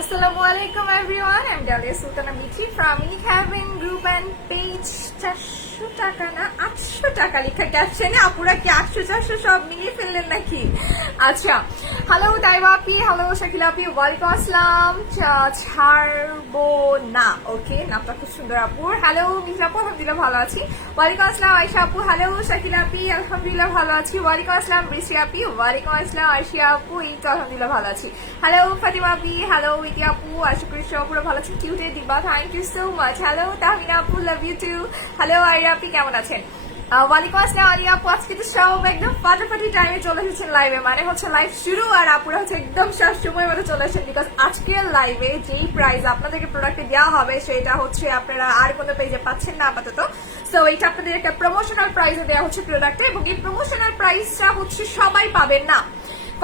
Assalamualaikum everyone, I'm Dalia Sultana Mithi from Unique Heaven Group and Page 400 টাকা না 800 টাকা লেখা ক্যাপশনে আপুরা কি 800 400 সব মিলিয়ে ফেললেন নাকি? আচ্ছা, হ্যালো তাইবা আপি, হ্যালো শাকিলা আপি, ওয়ালাইকুম আসসালাম। ছাড়বো না, ওকে, নামটা খুব সুন্দর আপুর। হ্যালো মিথিলা আপু, আলহামদুলিল্লাহ ভালো আছি। ওয়ালাইকুম আসসালাম আয়শা আপু, হ্যালো শাকিলা আপি, আলহামদুলিল্লাহ ভালো আছি। ওয়ালাইকুম আসসালাম বৃষ্টি আপি, ওয়ালাইকুম আসসালাম আয়শা আপু, এই তো আলহামদুলিল্লাহ ভালো আছি। হ্যালো ফাতিমা আপি, হ্যালো ইতি আপু, আশা করি সব পুরো ভালো আছেন। কিউটে দিবা, thank you so much. Hello Tahmina আপু, love you too. Hello Aira আপনি কেমন আছেন? ওয়ালাইকুম আসসালাম আলিয়া আপু, আজকে তো সব একদম ফাটাফাটি টাইমে চলে এসেছেন লাইভে, মানে হচ্ছে লাইভ শুরু আর আপুরা হচ্ছে একদম সব সময় মতো চলে আসেন, বিকজ আজকের লাইভে যেই প্রাইস আপনাদেরকে প্রোডাক্টে দেওয়া হবে সেটা হচ্ছে আপনারা আর কোনো পেজে পাচ্ছেন না আপাতত। সো এইটা আপনাদের একটা প্রমোশনাল প্রাইসে দেওয়া হচ্ছে প্রোডাক্টে, এবং এই প্রমোশনাল প্রাইসটা হচ্ছে সবাই পাবেন না।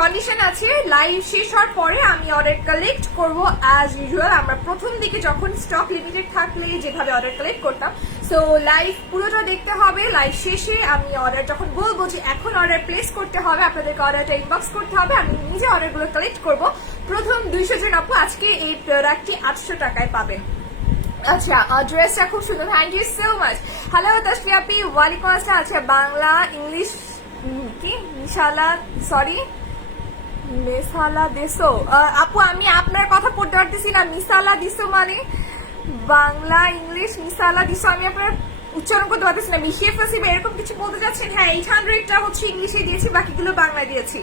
কন্ডিশন আছে, লাইভ শেষ হওয়ার পরে আমি অর্ডার কালেক্ট করবো অ্যাজ ইউজুয়াল। আমরা প্রথম দিকে যখন স্টক লিমিটেড থাকলে যেভাবে অর্ডার কালেক্ট করতাম, সো লাইভ পুরোটা দেখতে হবে। লাইভ শেষে আমি অর্ডার যখন বলবো যে এখন অর্ডার প্লেস করতে হবে, আপনাদেরকে অর্ডারটা ইনবক্স করতে হবে, আমি নিজে অর্ডারগুলো কালেক্ট করবো। প্রথম 200 জন আপু আজকে এই প্রোডাক্টটি 800 টাকায় পাবেন। আচ্ছা, ড্রেসটা খুব সুন্দর, thank you so much. Hello Tasfi আপি, ওয়ালাইকুম আসসালাম। আচ্ছা, বাংলা ইংলিশ কি মিশালা, সরি মেসালা দেশো আপু, আমি আপনার কথা পড়তে পারতেছি না। মিসালা দিছো মানে বাংলা ইংলিশ মিসালা দিছো, আমি আপনার উচ্চারণ করতে পারতেছি না। মিশিয়ে ফেলছি বা এরকম কিছু বলতে যাচ্ছেন? হ্যাঁ, 800টা হচ্ছে ইংলিশে দিয়েছি, বাকিগুলো বাংলা দিয়েছি।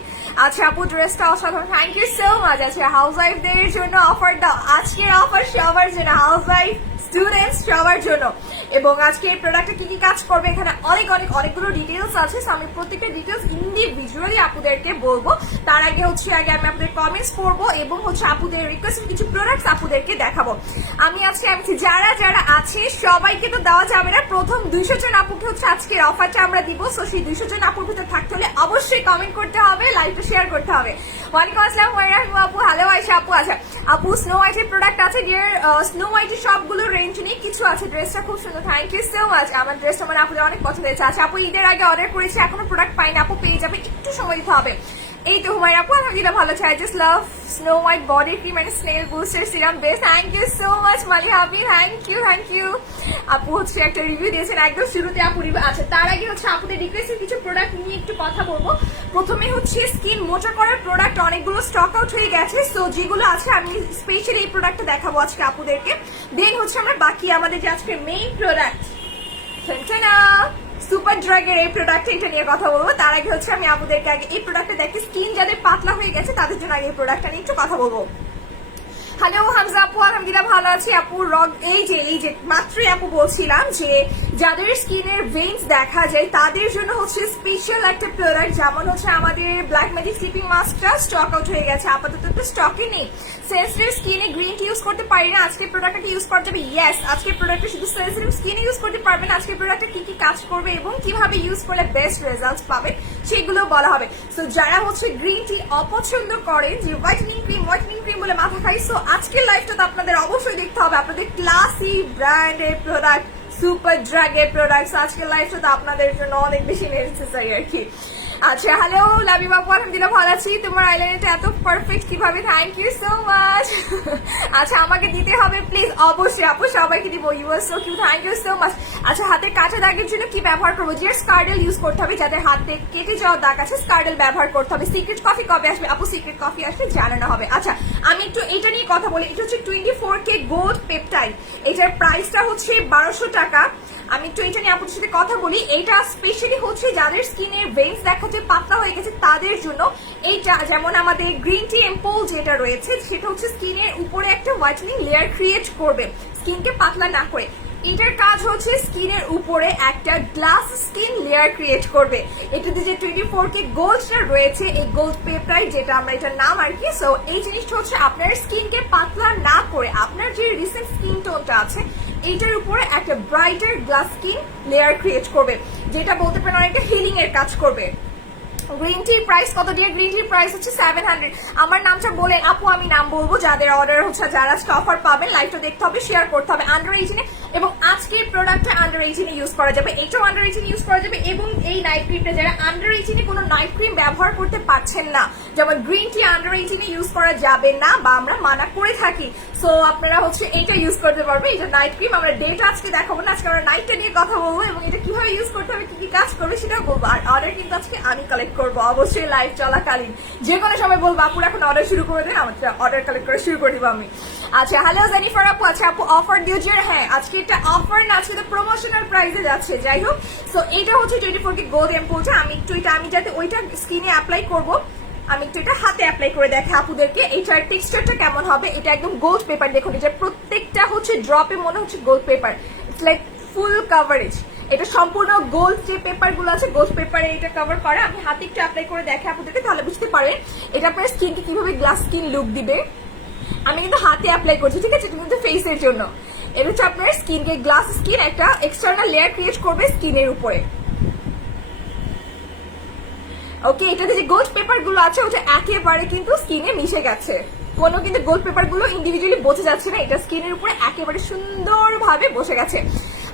আচ্ছা আপু, ড্রেসটা অসাধারণ, থ্যাংক ইউ সো মাচ। আচ্ছা, হাউস ওয়াইফদের জন্য অফার দাও, আজকের অফার সবার জন্য, হাউস ওয়াইফ স্টুডেন্টস সবার জন্য। এবং আজকে এই প্রোডাক্টে কি কি কাজ করবে এখানে অনেকগুলো ডিটেলস আছে। আমি প্রত্যেকটা ডিটেলস ইন্ডিভিজুয়ালি আপুদেরকে বলবো। তার আগে আমি আপনাদের কমেন্টস পড়বো এবং হচ্ছে আপুদের রিকোয়েস্ট কিছু প্রোডাক্টস আপুদেরকে দেখাবো। আমি যারা আছে সবাইকে তো দেওয়া যাবে না, প্রথম 200 জন আপুকে হচ্ছে আজকের অফারটা আমরা দিব। সো সেই 200 জন আপুর ভিতরে থাকতে হলে অবশ্যই কমেন্ট করতে হবে, লাইভটা শেয়ার করতে হবে। ওয়ালাইকুম আসসালাম ওয়ারাহমাতুল্লাহি আপু, হ্যালো আয়েশা আপু। আচ্ছা আপু, স্নো হোয়াইটের প্রোডাক্ট আছে ডিয়ার, স্নো হোয়াইটের সবগুলো রেঞ্জ নেই, কিছু আছে। ড্রেসটা খুব সুন্দর, থ্যাংক ইউ সো মাচ। আমার ড্রেসটা মানে আপুদের অনেক পছন্দ হয়েছে। আচ্ছা আপু, ঈদের আগে অর্ডার করেছি, এখনো প্রোডাক্ট পাইনি আপু, পেয়ে যাবে, একটু সময় দিতে হবে। এই তো হুমায়রা আপু, আলহামদুলিল্লাহ ভালো আছে। I just love snow white body cream and snail booster serum base, thank you so much Maliha আপি, থ্যাংক ইউ। আপু হচ্ছে একটা রিভিউ দিয়েছেন একদম শুরুতে আপু রিভিউ। আচ্ছা, তার আগে হচ্ছে আপুদের রিকোয়েস্টের কিছু প্রোডাক্ট নিয়ে একটু কথা বলবো। প্রথমে হচ্ছে স্কিন মোটা করার প্রোডাক্ট অনেকগুলো স্টক আউট হয়ে গেছে, সো যেগুলো আছে আমি স্পেশালি এই প্রোডাক্টটা দেখাবো আজকে আপুদেরকে। দেন হচ্ছে আমরা বাকি আমাদের যে আজকে মেইন প্রোডাক্ট সুপার ড্রাগের এই প্রোডাক্ট, এটা নিয়ে কথা বলবো। তার আগে হচ্ছে আমি আপুদেরকে আগে এই প্রোডাক্টটা দেখে, স্কিন যাদের পাতলা হয়ে গেছে তাদের জন্য আগে এই প্রোডাক্টটা নিয়ে একটু কথা বলবো। হ্যালো হামজা আপু, আলহামদুলিল্লাহ ভালো আছি আপু। এই যে মাত্রই আপু বলছিলাম যে যাদের স্কিনের ভেইনস দেখা যায় তাদের জন্য হচ্ছে স্পেশাল একটা প্রোডাক্ট, যেমন হচ্ছে আমাদের ব্ল্যাক ম্যাজিক স্লিপিং মাস্কটা স্টক আউট হয়ে গেছে, আপাতত তো স্টকে নেই। সেন্সিটিভ স্কিনে গ্রিন টি ইউজ করতে পারি না, আজকে প্রোডাক্টটা ইউজ করা যাবে। ইয়েস, আজকে প্রোডাক্টটা শুধু সেন্সিটিভ স্কিনে ইউজ করতে পারবেন। আজকে প্রোডাক্টটা কি কি কাজ করবে এবং কিভাবে ইউজ করলে বেস্ট রেজাল্ট পাবেন সেগুলো বলা হবে। সো যারা হচ্ছে গ্রিন টি অপছন্দ করেন, যে হোয়াইটেনিং ক্রিম বলে মাথা খাই, সো আজকের লাইফটা তো আপনাদের অবশ্যই দেখতে হবে আপনাদের ক্লাসি ব্র্যান্ডের প্রোডাক্ট, সুপার ড্রাগের প্রোডাক্ট। আজকের লাইফটা তো আপনাদের জন্য অনেক বেশি নেসেসারি আর কি। আচ্ছা, হ্যালো লাভি বাবু, আলহামদুলিল্লাহ ভালো আছি। তোমার আইলাইনারটা এত পারফেক্ট কিভাবে, থ্যাংক ইউ সো মাচ। আচ্ছা, আমাকে দিতে হবে প্লিজ, অবশ্যই আপু সবাইকে দিব। You are so cute, thank you so much. আচ্ছা, হাতের কাটা দাগের জন্য কি ব্যবহার করবো? যে স্কার্ডেল ইউজ করতে হবে, যাদের হাতে কেটে যাওয়া দাগ আছে স্কার্ডেল ব্যবহার করতে হবে। সিক্রেট কফি কবে আসবে আপু? সিক্রেট কফি আসলে জানানো হবে। আচ্ছা, আমি একটু এটা নিয়ে কথা বলি। এটা হচ্ছে 24K গোল্ড পেপটাইড, এটার প্রাইসটা হচ্ছে 1200 টাকা। আমি একটু এটা নিয়ে আপনাদের সাথে কথা বলি। এটা স্পেশালি হচ্ছে যাদের স্কিনের ভেইনস দেখা যায় পাতলা হয়ে গেছে তাদের জন্য। এইটা যেমন আমাদের গ্রিন টি এম্পল যেটা রয়েছে, সেটা হচ্ছে স্কিনের উপরে একটা হোয়াইটেনিং লেয়ার ক্রিয়েট করবে, স্কিনকে পাতলা না করে। এটার কাজ হচ্ছে স্কিনের উপরে একটা গ্লাস স্কিন লেয়ার ক্রিয়েট করবে। এটাতে যে 24K গোল্ডটা রয়েছে, এই গোল্ড পেপটাইড যেটা আমরা এটার নাম আর কি। সো এই জিনিসটা হচ্ছে আপনার স্কিনকে পাতলা না করে আপনার যে রিসেন্ট স্কিন টোনটা আছে এইটার উপরে একটা brighter glass skin layer create করবে, যেটা বলতে পারেন অনেকটা হিলিং এর কাজ করবে। গ্রিন টির প্রাইস কত ডিয়ার? গ্রিন টির প্রাইস হচ্ছে 700। আমার নামটা বলেন আপু, আমি নাম বলবো। যাদের অর্ডার হচ্ছে, যারা আজকে অফার পাবেন, লাইভটা দেখতে হবে, শেয়ার করতে হবে। আন্ডার 18 এবং আজকের প্রোডাক্টটা আন্ডার 18 ইউজ করা যাবে, এটাও আন্ডার 18 ইউজ করা যাবে। এবং এই নাইট ক্রিমটা যারা আন্ডার 18 কোনো নাইট ক্রিম ব্যবহার করতে পারছেন না, যেমন গ্রিন টি আন্ডার 18 ইউজ করা যাবে না বা আমরা মানা করে থাকি, সো আপনারা হচ্ছে এটা ইউজ করতে পারবে। এটা নাইট ক্রিম, আমরা ডেটা আজকে দেখাবো না, আজকে আমরা নাইটটা নিয়ে কথা বলবো এবং এটা কিভাবে ইউজ করতে হবে, কি কি কাজ করবে সেটাও বলবো। আর অর্ডার কিন্তু আজকে আমি কালেক্ট করবো অবশ্যই লাইভ চলাকালীন, যে কোনো সময় বলবো আপুরা এখন অর্ডার শুরু করে দেন, আমার অর্ডার কালেক্ট করে শুরু করে দিব আমি। আচ্ছা, হ্যালো জেনিফার আপু। আচ্ছা আপু, অফার দিয়েছে? হ্যাঁ, আজকে এটা অফার না, আজকে তো প্রমোশনাল প্রাইসে যাচ্ছে। যাই হোক, সো এটা হচ্ছে 24 কে গোল্ড এম্পোলটা। আমি একটু এটা, আমি যাতে ওইটা স্কিনে অ্যাপ্লাই করবো, আমি একটু এটা হাতে অ্যাপ্লাই করে দেখে আপুদেরকে এটার টেক্সচারটা কেমন হবে। এটা একদম গোল্ড পেপার, দেখুন এটা প্রত্যেকটা হচ্ছে ড্রপে মনে হচ্ছে gold paper, it's like full coverage. এটা সম্পূর্ণ গোল্ড যে পেপার গুলো আছে, গোল্ড পেপারে এটা কভার করা। আমি হাতে একটু অ্যাপ্লাই করে দেখে আপুদেরকে, তাহলে বুঝতে পারেন এটা আপনার স্কিনকে কিভাবে গ্লাস স্কিন লুক দিবে। আমি কিন্তু হাতে অ্যাপ্লাই করছি, ঠিক আছে, কিন্তু ফেসের জন্য। এটা হচ্ছে আপনার স্কিনকে গ্লাস স্কিন একটা এক্সটার্নাল লেয়ার ক্রিয়েট করবে স্কিনের উপরে। ওকে, এটাতে যে গোল্ড পেপার গুলো আছে ওটা একেবারে কিন্তু স্কিনে মিশে গেছে, কোনো কিন্তু গোল্ড পেপার গুলো ইন্ডিভিজুয়ালি বোঝা যাচ্ছে না, এটা স্কিনের উপরে একেবারে সুন্দরভাবে বসে গেছে।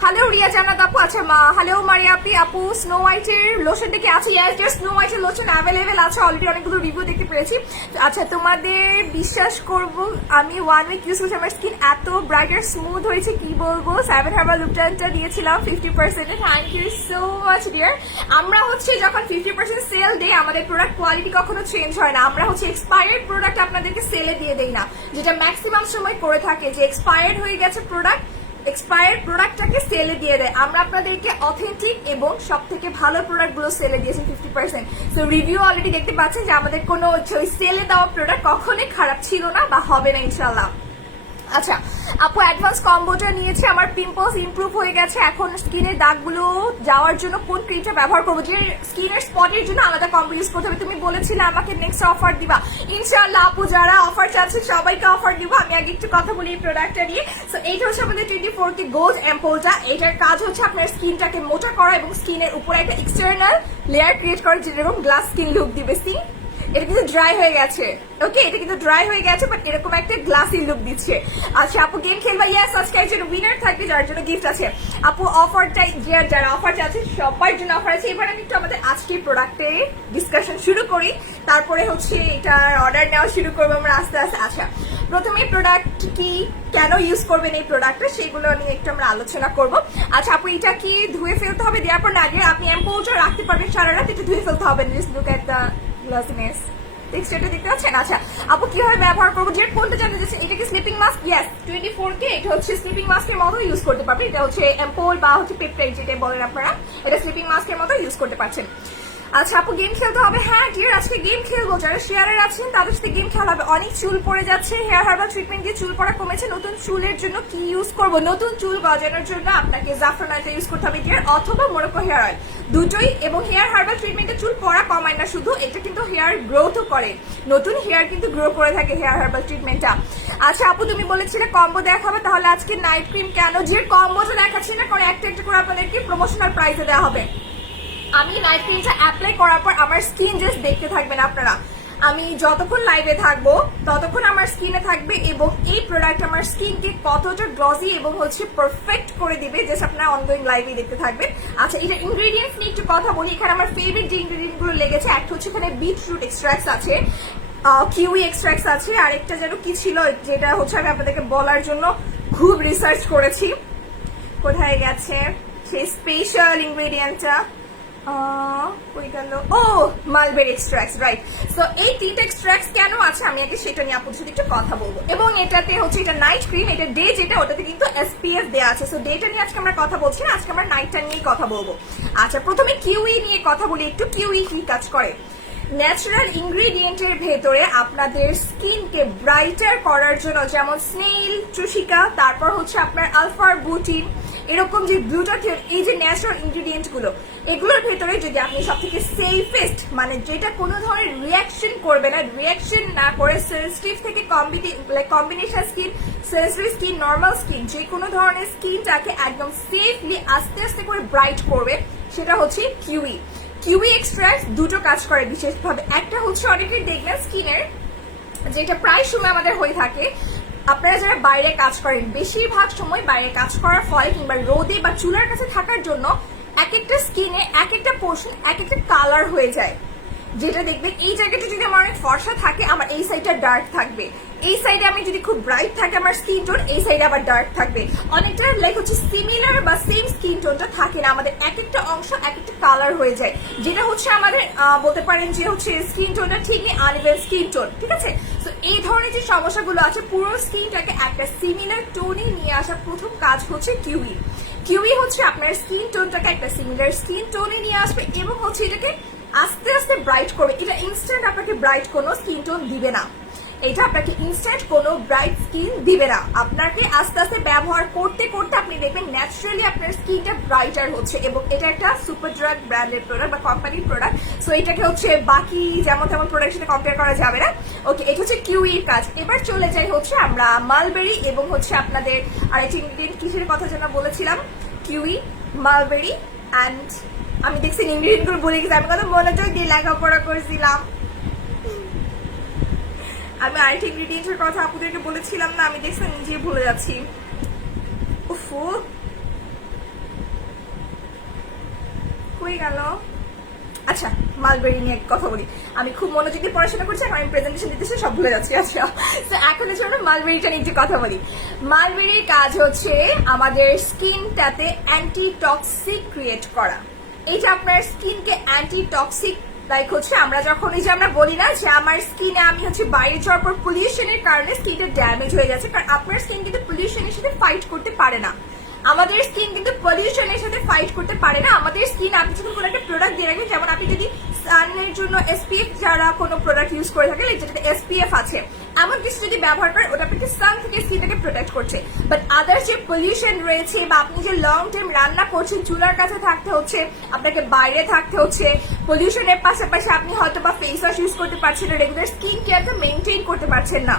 হ্যালো রিয়া জান্নাত আপু। আচ্ছা হ্যালো মারিয়াপি আপু, স্নো হোয়াইটের লোশন দেখে আছে? ইয়েস, স্নো হোয়াইটের লোশন অ্যাভেলেবেল আছে, অলরেডি অনেকগুলো রিভিউ দেখতে পেরেছি। আচ্ছা, তোমাদের বিশ্বাস করব, আমি 1 উইক ইউজ করছি, আমার স্কিন এত ব্রাইট আর স্মুথ হয়েছে কি বলবো। 7 হার্বাল লুপটানটা দিয়েছিলাম 50%। Thank you so much dear. আমরা হচ্ছে যখন 50% সেল দেই, আমাদের প্রোডাক্ট কোয়ালিটি কখনো চেঞ্জ হয় না। আমরা হচ্ছে এক্সপায়ার্ড প্রোডাক্ট আপনাদেরকে সেলে দিয়ে দেই না, যেটা ম্যাক্সিমাম সময় করে থাকে, যে এক্সপায়ার্ড হয়ে গেছে প্রোডাক্ট, এক্সপায়ার্ড প্রোডাক্টটাকে সেলে দিয়ে দেয়। আমরা আপনাদেরকে অথেন্টিক এবং সব থেকে ভালো প্রোডাক্ট গুলো সেলে দিয়েছি 50%। সো রিভিউ অলরেডি দেখতে পাচ্ছেন যে আমাদের কোনো সেলে দেওয়া প্রোডাক্ট কখনোই খারাপ ছিল না বা হবে না ইনশাল্লাহ। আচ্ছা আপু, অ্যাডভান্স কম্বোটা নিয়েছে, আমার পিম্পলস ইমপ্রুভ হয়ে গেছে, এখন স্কিনের দাগগুলো যাওয়ার জন্য কোন ক্রিমটা ব্যবহার করবো? যে স্কিনের স্পটের জন্য আলাদা কম্বো ইউজ করতে হবে। তুমি বলেছিলে আমাকে নেক্সট অফার দিবা, ইনশাআল্লাহ আপু, যারা অফার চাচ্ছে সবাইকে অফার দিব। আমি আগে একটু কথা বলি এই প্রোডাক্টটা নিয়ে। সো এইটা হচ্ছে আমাদের 24 কে গোল্ড এম্পোলটা। এটার কাজ হচ্ছে আপনার স্কিনটাকে মোটা করা এবং স্কিনের উপরে একটা এক্সটার্নাল লেয়ার ক্রিয়েট করা, যেরকম গ্লাস স্কিন লুক দিবে। এটা কিন্তু ড্রাই হয়ে গেছে, ওকে, এটা কিন্তু ড্রাই হয়ে গেছে, বাট এরকম একটা গ্লাসি লুক দিচ্ছে। আচ্ছা আপু, গেম খেলবা? ইয়েস, আজকে একজন উইনার থাকবে যার জন্য গিফট আছে। আপু অফারটাই, যারা অফার চাচ্ছে সবার জন্য অফার আছে। এবার আমি একটু আমাদের আজকের প্রোডাক্টে ডিসকাশন শুরু করি, তারপরে হচ্ছে এটার অর্ডার নেওয়া শুরু করবো আমরা আস্তে আস্তে। আচ্ছা, প্রথমে প্রোডাক্ট কি, কেন ইউজ করবেন এই প্রোডাক্টটা, সেগুলো নিয়ে একটু আমরা আলোচনা করবো। আচ্ছা আপু, এটা কি ধুয়ে ফেলতে হবে? দেওয়ার পর না দিয়ে আপনি এম্পোলটা রাখতে পারবেন সারা রাত, এটা ধুয়ে ফেলতে হবে। লুক এট দ্য গ্লসিনেস, টেক্সচারটা দেখতে পাচ্ছেন? আচ্ছা আপু, কিভাবে ব্যবহার করবো, যে কোনটা জানতে চাচ্ছেন? এটা কি স্লিপিং মাস্ক? ইয়েস, 24 কে এটা হচ্ছে স্লিপিং মাস্কের মতো ইউজ করতে পারবে। এটা হচ্ছে এম্পোল বা হচ্ছে পেপটাইড যেটা বলেন আপনারা, এটা স্লিপিং মাস্কের মতো ইউজ করতে পারছেন। আচ্ছা আপু, গেম খেলতে হবে? হ্যাঁ ডিয়ার, আজকে গেম খেলবো। যারা শেয়ারের আছেন তাদের সাথে গেম খেলা হবে। অনেক চুল পড়ে যাচ্ছে, হেয়ার হার্বাল ট্রিটমেন্ট দিয়ে চুল পড়া কমেছে। নতুন চুলের জন্য কি ইউজ করবো? নতুন চুল গজানোর জন্য আপনাকে জাফরান অয়েলটা ইউজ করতে হবে ডিয়ার, অথবা মোরক্কো হেয়ার অয়েল, দুটোই। এবং হেয়ার হার্বাল ট্রিটমেন্টে চুল পড়া কমায় না শুধু, এটা কিন্তু হেয়ার গ্রোথও করে, নতুন হেয়ার কিন্তু গ্রো করে থাকে হেয়ার হার্বাল ট্রিটমেন্টটা। আচ্ছা আপু, তুমি বলেছিলে কম্বো দেখাবে, তাহলে আজকে নাইট ক্রিম কেন? যে কম্বোটা দেখাচ্ছি না, করে একটা একটা করে আপনাদেরকে প্রমোশনাল প্রাইসে দেওয়া হবে। আমি নাইট ক্রিমটা অ্যাপ্লাই করার পর আমার স্কিন জাস্ট দেখতে থাকবেন আপনারা, আমি যতক্ষণ লাইভে থাকবো ততক্ষণ আমার স্কিনে থাকবে, এবং এই প্রোডাক্ট আমার স্কিনকে কতটা গ্লসি এবং হচ্ছে পারফেক্ট করে দিবে, জাস্ট আপনারা অনগোয়িং লাইভে দেখতে থাকবেন। আচ্ছা, এটা ইনগ্রেডিয়েন্টস নিয়ে একটু কথা বলি। এখানে আমার ফেভারিট যে ইনগ্রেডিয়েন্ট গুলো লেগেছে, একটা হচ্ছে এখানে বিটরুট এক্সট্রাক্টস আছে, কিউই এক্সট্রাক্টস আছে, আর একটা যেন কি ছিল, যেটা হচ্ছে আমি আপনাদেরকে বলার জন্য খুব রিসার্চ করেছি, কোথায় গেছে সেই special ইনগ্রেডিয়েন্টটা, mulberry extracts, right. So এই তিনটা এক্সট্রাক্টস কেন আছে আমি আগে সেটা নিয়ে আপনাদের সাথে একটু কথা বলবো। এবং এটাতে হচ্ছে, এটা নাইট ক্রিম, এটা ডে যেটা, ওটাতে কিন্তু SPF দেওয়া আছে। সো ডেটা নিয়ে আজকে আমরা কথা বলছি না, আজকে আমরা নাইটটা নিয়েই কথা বলবো। আচ্ছা, প্রথমে কিউই নিয়ে কথা বলি একটু। কিউই কি কাজ করে? ন্যাচারাল ইনগ্রিডিয়েন্টের ভেতরে আপনাদের স্কিনকে ব্রাইটার করার জন্য, যেমন স্নেইল ট্রুশিকা, তারপর হচ্ছে আপনার আলফার বুটিন, এরকম যে গ্লুটাথিয়ন, এই যে ন্যাচারাল ইনগ্রিডিয়েন্ট গুলো, এগুলোর ভেতরে যদি আপনি সব থেকে সেফেস্ট, মানে যেটা কোনো ধরনের রিয়াকশন করবে না, রিয়াকশন না করে সেন্সিটিভ থেকে combination skin, sensitive skin, normal skin, যে কোনো ধরনের স্কিনটাকে একদম সেফলি আস্তে আস্তে করে ব্রাইট করবে, সেটা হচ্ছে কিউই। কিউই এক্সট্রাক্ট দুটো কাজ করে বিশেষভাবে। একটা হচ্ছে অনেকের দেখবেন স্কিনের, যেটা প্রায় সময় আমাদের হয়ে থাকে, আপনারা যারা বাইরে কাজ করেন, বেশিরভাগ সময় বাইরে কাজ করার ফলে কিংবা রোদে বা চুলার কাছে থাকার জন্য এক একটা স্কিনে এক একটা পোর্শন এক একটা কালার হয়ে যায়, যেটা দেখবেন এই জায়গাটা যদি আমার অনেক ফর্সা থাকে আমার এই সাইডটা ডার্ক থাকবে, এই সাইডে আমি যদি খুব ব্রাইট থাকে আমার স্কিন টোন এই সাইডে আবার ডার্ক থাকবে, অনেকটা লাইক হচ্ছে সিমিলার বা সেম স্কিন টোনটা থাকে না, আমাদের এক একটা অংশ এক একটা কালার হয়ে যায়, যেটা হচ্ছে আমাদের বলতে পারেন যে হচ্ছে স্কিন টোনটা ঠিকই আনইভেন স্কিন টোন, ঠিক আছে। তো এই ধরনের যে সমস্যাগুলো আছে পুরো স্কিনটাকে একটা সিমিলার টোনে নিয়ে আসা প্রথম কাজ হচ্ছে কিউই। কিউই হচ্ছে আপনার স্কিন টোনটাকে একটা সিমিলার স্কিন টোনে নিয়ে আসবে এবং হচ্ছে এটাকে আস্তে আস্তে ব্রাইট করবে। এটা ইনস্ট্যান্ট আপনাকে ব্রাইট কোনো স্কিন টোন দিবে না, এটা আপনাকে ইনস্ট্যান্ট কোনো ব্রাইট স্কিন দিবে না, আপনাকে আস্তে আস্তে ব্যবহার করতে করতে আপনি দেখবেন ন্যাচারালি আপনার স্কিনটা ব্রাইটার হচ্ছে। এবং এটা একটা সুপার ড্রাগ ব্র্যান্ডের প্রোডাক্ট বা কোম্পানির প্রোডাক্ট, সো এটাকে হচ্ছে বাকি যেমন তেমন প্রোডাক্টের সাথে কম্পেয়ার করা যাবে না। ওকে, এটা হচ্ছে কিউইর কাজ। এবার চলে যাই হচ্ছে আমরা মালবেরি এবং হচ্ছে আপনাদের আরেকটি ইনগ্রিডিয়েন্ট কিসের কথা যেন বলেছিলাম, কিউই, মালবেরি অ্যান্ড আমি দেখছি ইনগ্রিডিয়েন্ট গুলো বলে গেছি, আমি কত মনোযোগ দিয়ে লেখাপড়া করেছিলাম। আমি আরেকটা ইনগ্রিডিয়েন্টের কথা আপুদেরকে বলেছিলাম না, আমি দেখছি নিজে ভুলে যাচ্ছি। উফু, কই গেল? আচ্ছা, মালবেরি নিয়ে কথা বলি। আমি খুব মনোযোগ দিয়ে পড়াশোনা করছি, এখন আমি প্রেজেন্টেশন দিতেছি, সব ভুলে যাচ্ছি। আচ্ছা, তো এখন হচ্ছে আমরা মালবেরিটা নিয়ে একটু কথা বলি। মালবেরির কাজ হচ্ছে আমাদের স্কিনটাতে অ্যান্টিটক্সিক ক্রিয়েট করা। এইটা আপনার স্কিনকে অ্যান্টিটক্সিক লাইক হচ্ছে আমরা যখন এই যে আমরা বলি না যে আমার স্কিনে আমি হচ্ছে বাইরে যাওয়ার পর পলিউশনের কারণে স্কিনটা ড্যামেজ হয়ে যাচ্ছে, কারণ আপনার স্কিন কিন্তু পলিউশনের সাথে ফাইট করতে পারে না। আমাদের স্কিন কিন্তু পলিউশনের সাথে ফাইট করতে পারে না। আমাদের স্কিন আপনি যখন কোনো একটা প্রোডাক্ট দিয়ে রাখেন, যেমন আপনি যদি সানের জন্য এসপিএফ যারা কোনো প্রোডাক্ট ইউজ করে থাকে যেটাতে এসপিএফ আছে এমন কিছু যদি ব্যবহার করেন, ওটা আপনাকে সান থেকে স্কিনটাকে প্রোটেক্ট করছে। বাট আদার্স যে পলিউশন রয়েছে বা আপনি যে লং টাইম রান্না করছেন, চুলার কাছে থাকতে হচ্ছে, আপনাকে বাইরে থাকতে হচ্ছে, পলিউশনের পাশাপাশি আপনি হয়তো বা ফেস ওয়াশ ইউজ করতে পারছেন না, রেগুলার স্কিন কেয়ারটা মেনটেন করতে পারছেন না,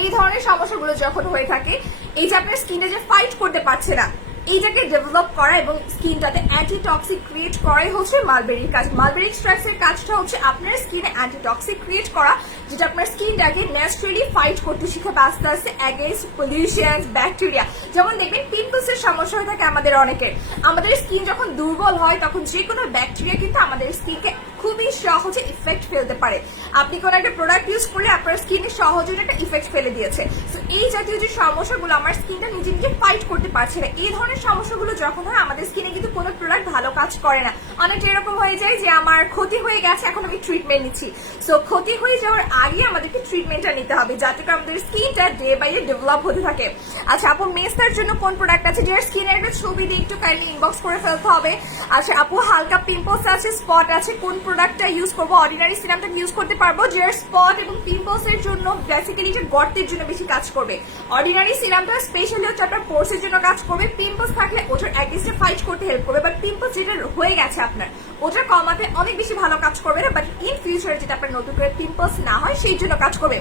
এই ধরনের সমস্যাগুলো যখন হয়ে থাকে, এই যে আপনার স্কিনটা যে ফাইট করতে পারছে না, এইটাকে ডেভেলপ করা এবং স্কিনটাতে অ্যান্টিটক্সিক ক্রিয়েট করাই হচ্ছে মালবেরির কাজ। মালবেরি এক্সট্রাক্টের কাজটা হচ্ছে আপনার স্কিনে অ্যান্টিটক্সিক ক্রিয়েট করা, যেটা আপনার স্কিনটাকে ন্যাচারালি ফাইট করতে শিখাবে আস্তে আস্তে এগেইনস্ট পলিউশন, ব্যাকটেরিয়া। যেমন দেখবেন পিম্পলসের সমস্যা হয়ে থাকে আমাদের অনেকের, আমাদের স্কিন যখন দুর্বল হয় তখন যে কোনো ব্যাকটেরিয়া কিন্তু আমাদের স্কিনকে খুবই সহজে ইফেক্ট ফেলতে পারে। আপনি কোনো একটা প্রোডাক্ট ইউজ করলে আপনার স্কিনে সহজে একটা ইফেক্ট ফেলে দিয়েছে। তো এই জাতীয় যে সমস্যাগুলো, আমার স্কিনটা নিজে নিজে ফাইট করতে পারছে না, এই ধরনের সমস্যাগুলো যখন হয় আমাদের স্কিনে কিন্তু কোনো প্রোডাক্ট ভালো কাজ করে না। অনেকটা এরকম হয়ে যায় যে আমার ক্ষতি হয়ে গেছে, এখন আমি ট্রিটমেন্ট নিচ্ছি। সো ক্ষতি হয়ে যাওয়ার আগে আমাদেরকে ট্রিটমেন্টটা নিতে হবে যাতে আমাদের স্কিনটা ডে বাই ডে ডেভেলপ হতে থাকে। আচ্ছা আপু, মেস্তার জন্য কোন প্রোডাক্ট আছে? যার স্কিনের একটা ছবি দিয়ে একটু কাইন্ডলি ইনবক্স করে ফেলতে হবে। আচ্ছা আপু, হালকা পিম্পলস আছে, স্পট আছে, কোন প্রোডাক্টটা ইউজ করবো? অর্ডিনারি সিরামটা ইউজ করতে পারবো, যার স্পট এবং পিম্পলস এর জন্য বেসিক্যালি যে গর্তের জন্য বেশি কাজ করবে। অর্ডিনারি সিরামটা স্পেশালি হচ্ছে আপনার পোর্সের জন্য কাজ করবে, পিম্পলস থাকলে ওটার অ্যাগেইনস্টে ফাইট করতে হেল্প করবে, বাট পিম্পলস যেটা হয়ে গেছে আপনার ওটা কমাতে অনেক বেশি ভালো কাজ করবে না, বাট ইন ফিউচার যেটা আপনার নতুন করে পিম্পলস না হয় সেই জন্য কাজ করবে।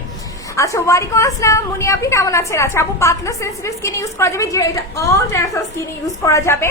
আচ্ছা, ওয়ালাইকুম আসসালাম মুনি, আপনি কেমন আছেন? আচ্ছা আপু, পাতলা সেন্সিটিভ স্কিনে ইউজ করা যাবে, যে এটা অল টাইপস অফ স্কিনে ইউজ করা যাবে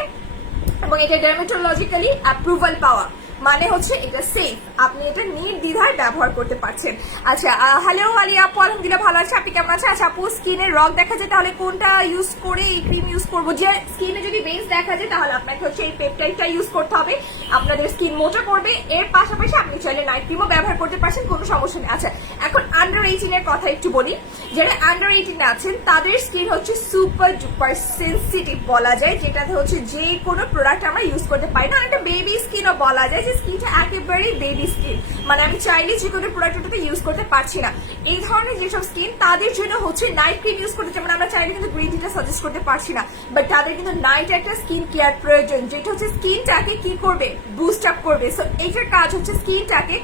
এবং এটা ডার্মাটোলজিক্যালি অ্যাপ্রুভাল পাওয়া, মানে হচ্ছে এটা সেফ, আপনি এটা নির্দ্বিধায় ব্যবহার করতে পারছেন। আচ্ছা হ্যালো হালি আপু, আলহামদুলিল্লাহ ভালো আছে, আপনি কেমন আছেন? আচ্ছা আপু, স্কিনের রগ দেখা যায় তাহলে কোনটা ইউজ করে এই ক্রিম ইউজ করবো? যে স্কিনে যদি বেস দেখা যায় তাহলে আপনাকে হচ্ছে এই পেপটাইডটা ইউজ করতে হবে, আপনাদের স্কিন মোটা করবে। এর পাশাপাশি আপনি চাইলে নাইট ক্রিমও ব্যবহার করতে পারছেন, কোনো সমস্যা নেই। আচ্ছা এখন আন্ডার 18 এর কথা একটু বলি। যারা আন্ডার 18 আছেন তাদের স্কিন হচ্ছে সুপার ডুপার সেন্সিটিভ বলা যায়, যেটাতে হচ্ছে যে কোনো প্রোডাক্ট আমরা ইউজ করতে পারি না। একটা বেবি স্কিনও বলা যায়, স্কিনটা একেবারেই বেবি স্কিন, মানে আমি চাইলে যে কোনো প্রোডাক্ট ওটাতে ইউজ করতে পারছি না। এই ধরনের যেসব স্কিন তাদের জন্য হচ্ছে নাইট ক্রিম ইউজ করতে, যেমন আমরা চাইলে কিন্তু গ্রিন টিটা সাজেস্ট করতে পারছি না, বাট তাদের কিন্তু নাইট একটা স্কিন কেয়ার প্রয়োজন, যেটা হচ্ছে স্কিনটাকে কি করবে, বুস্ট আপ করবে। সো এইটার কাজ হচ্ছে স্কিনটাকে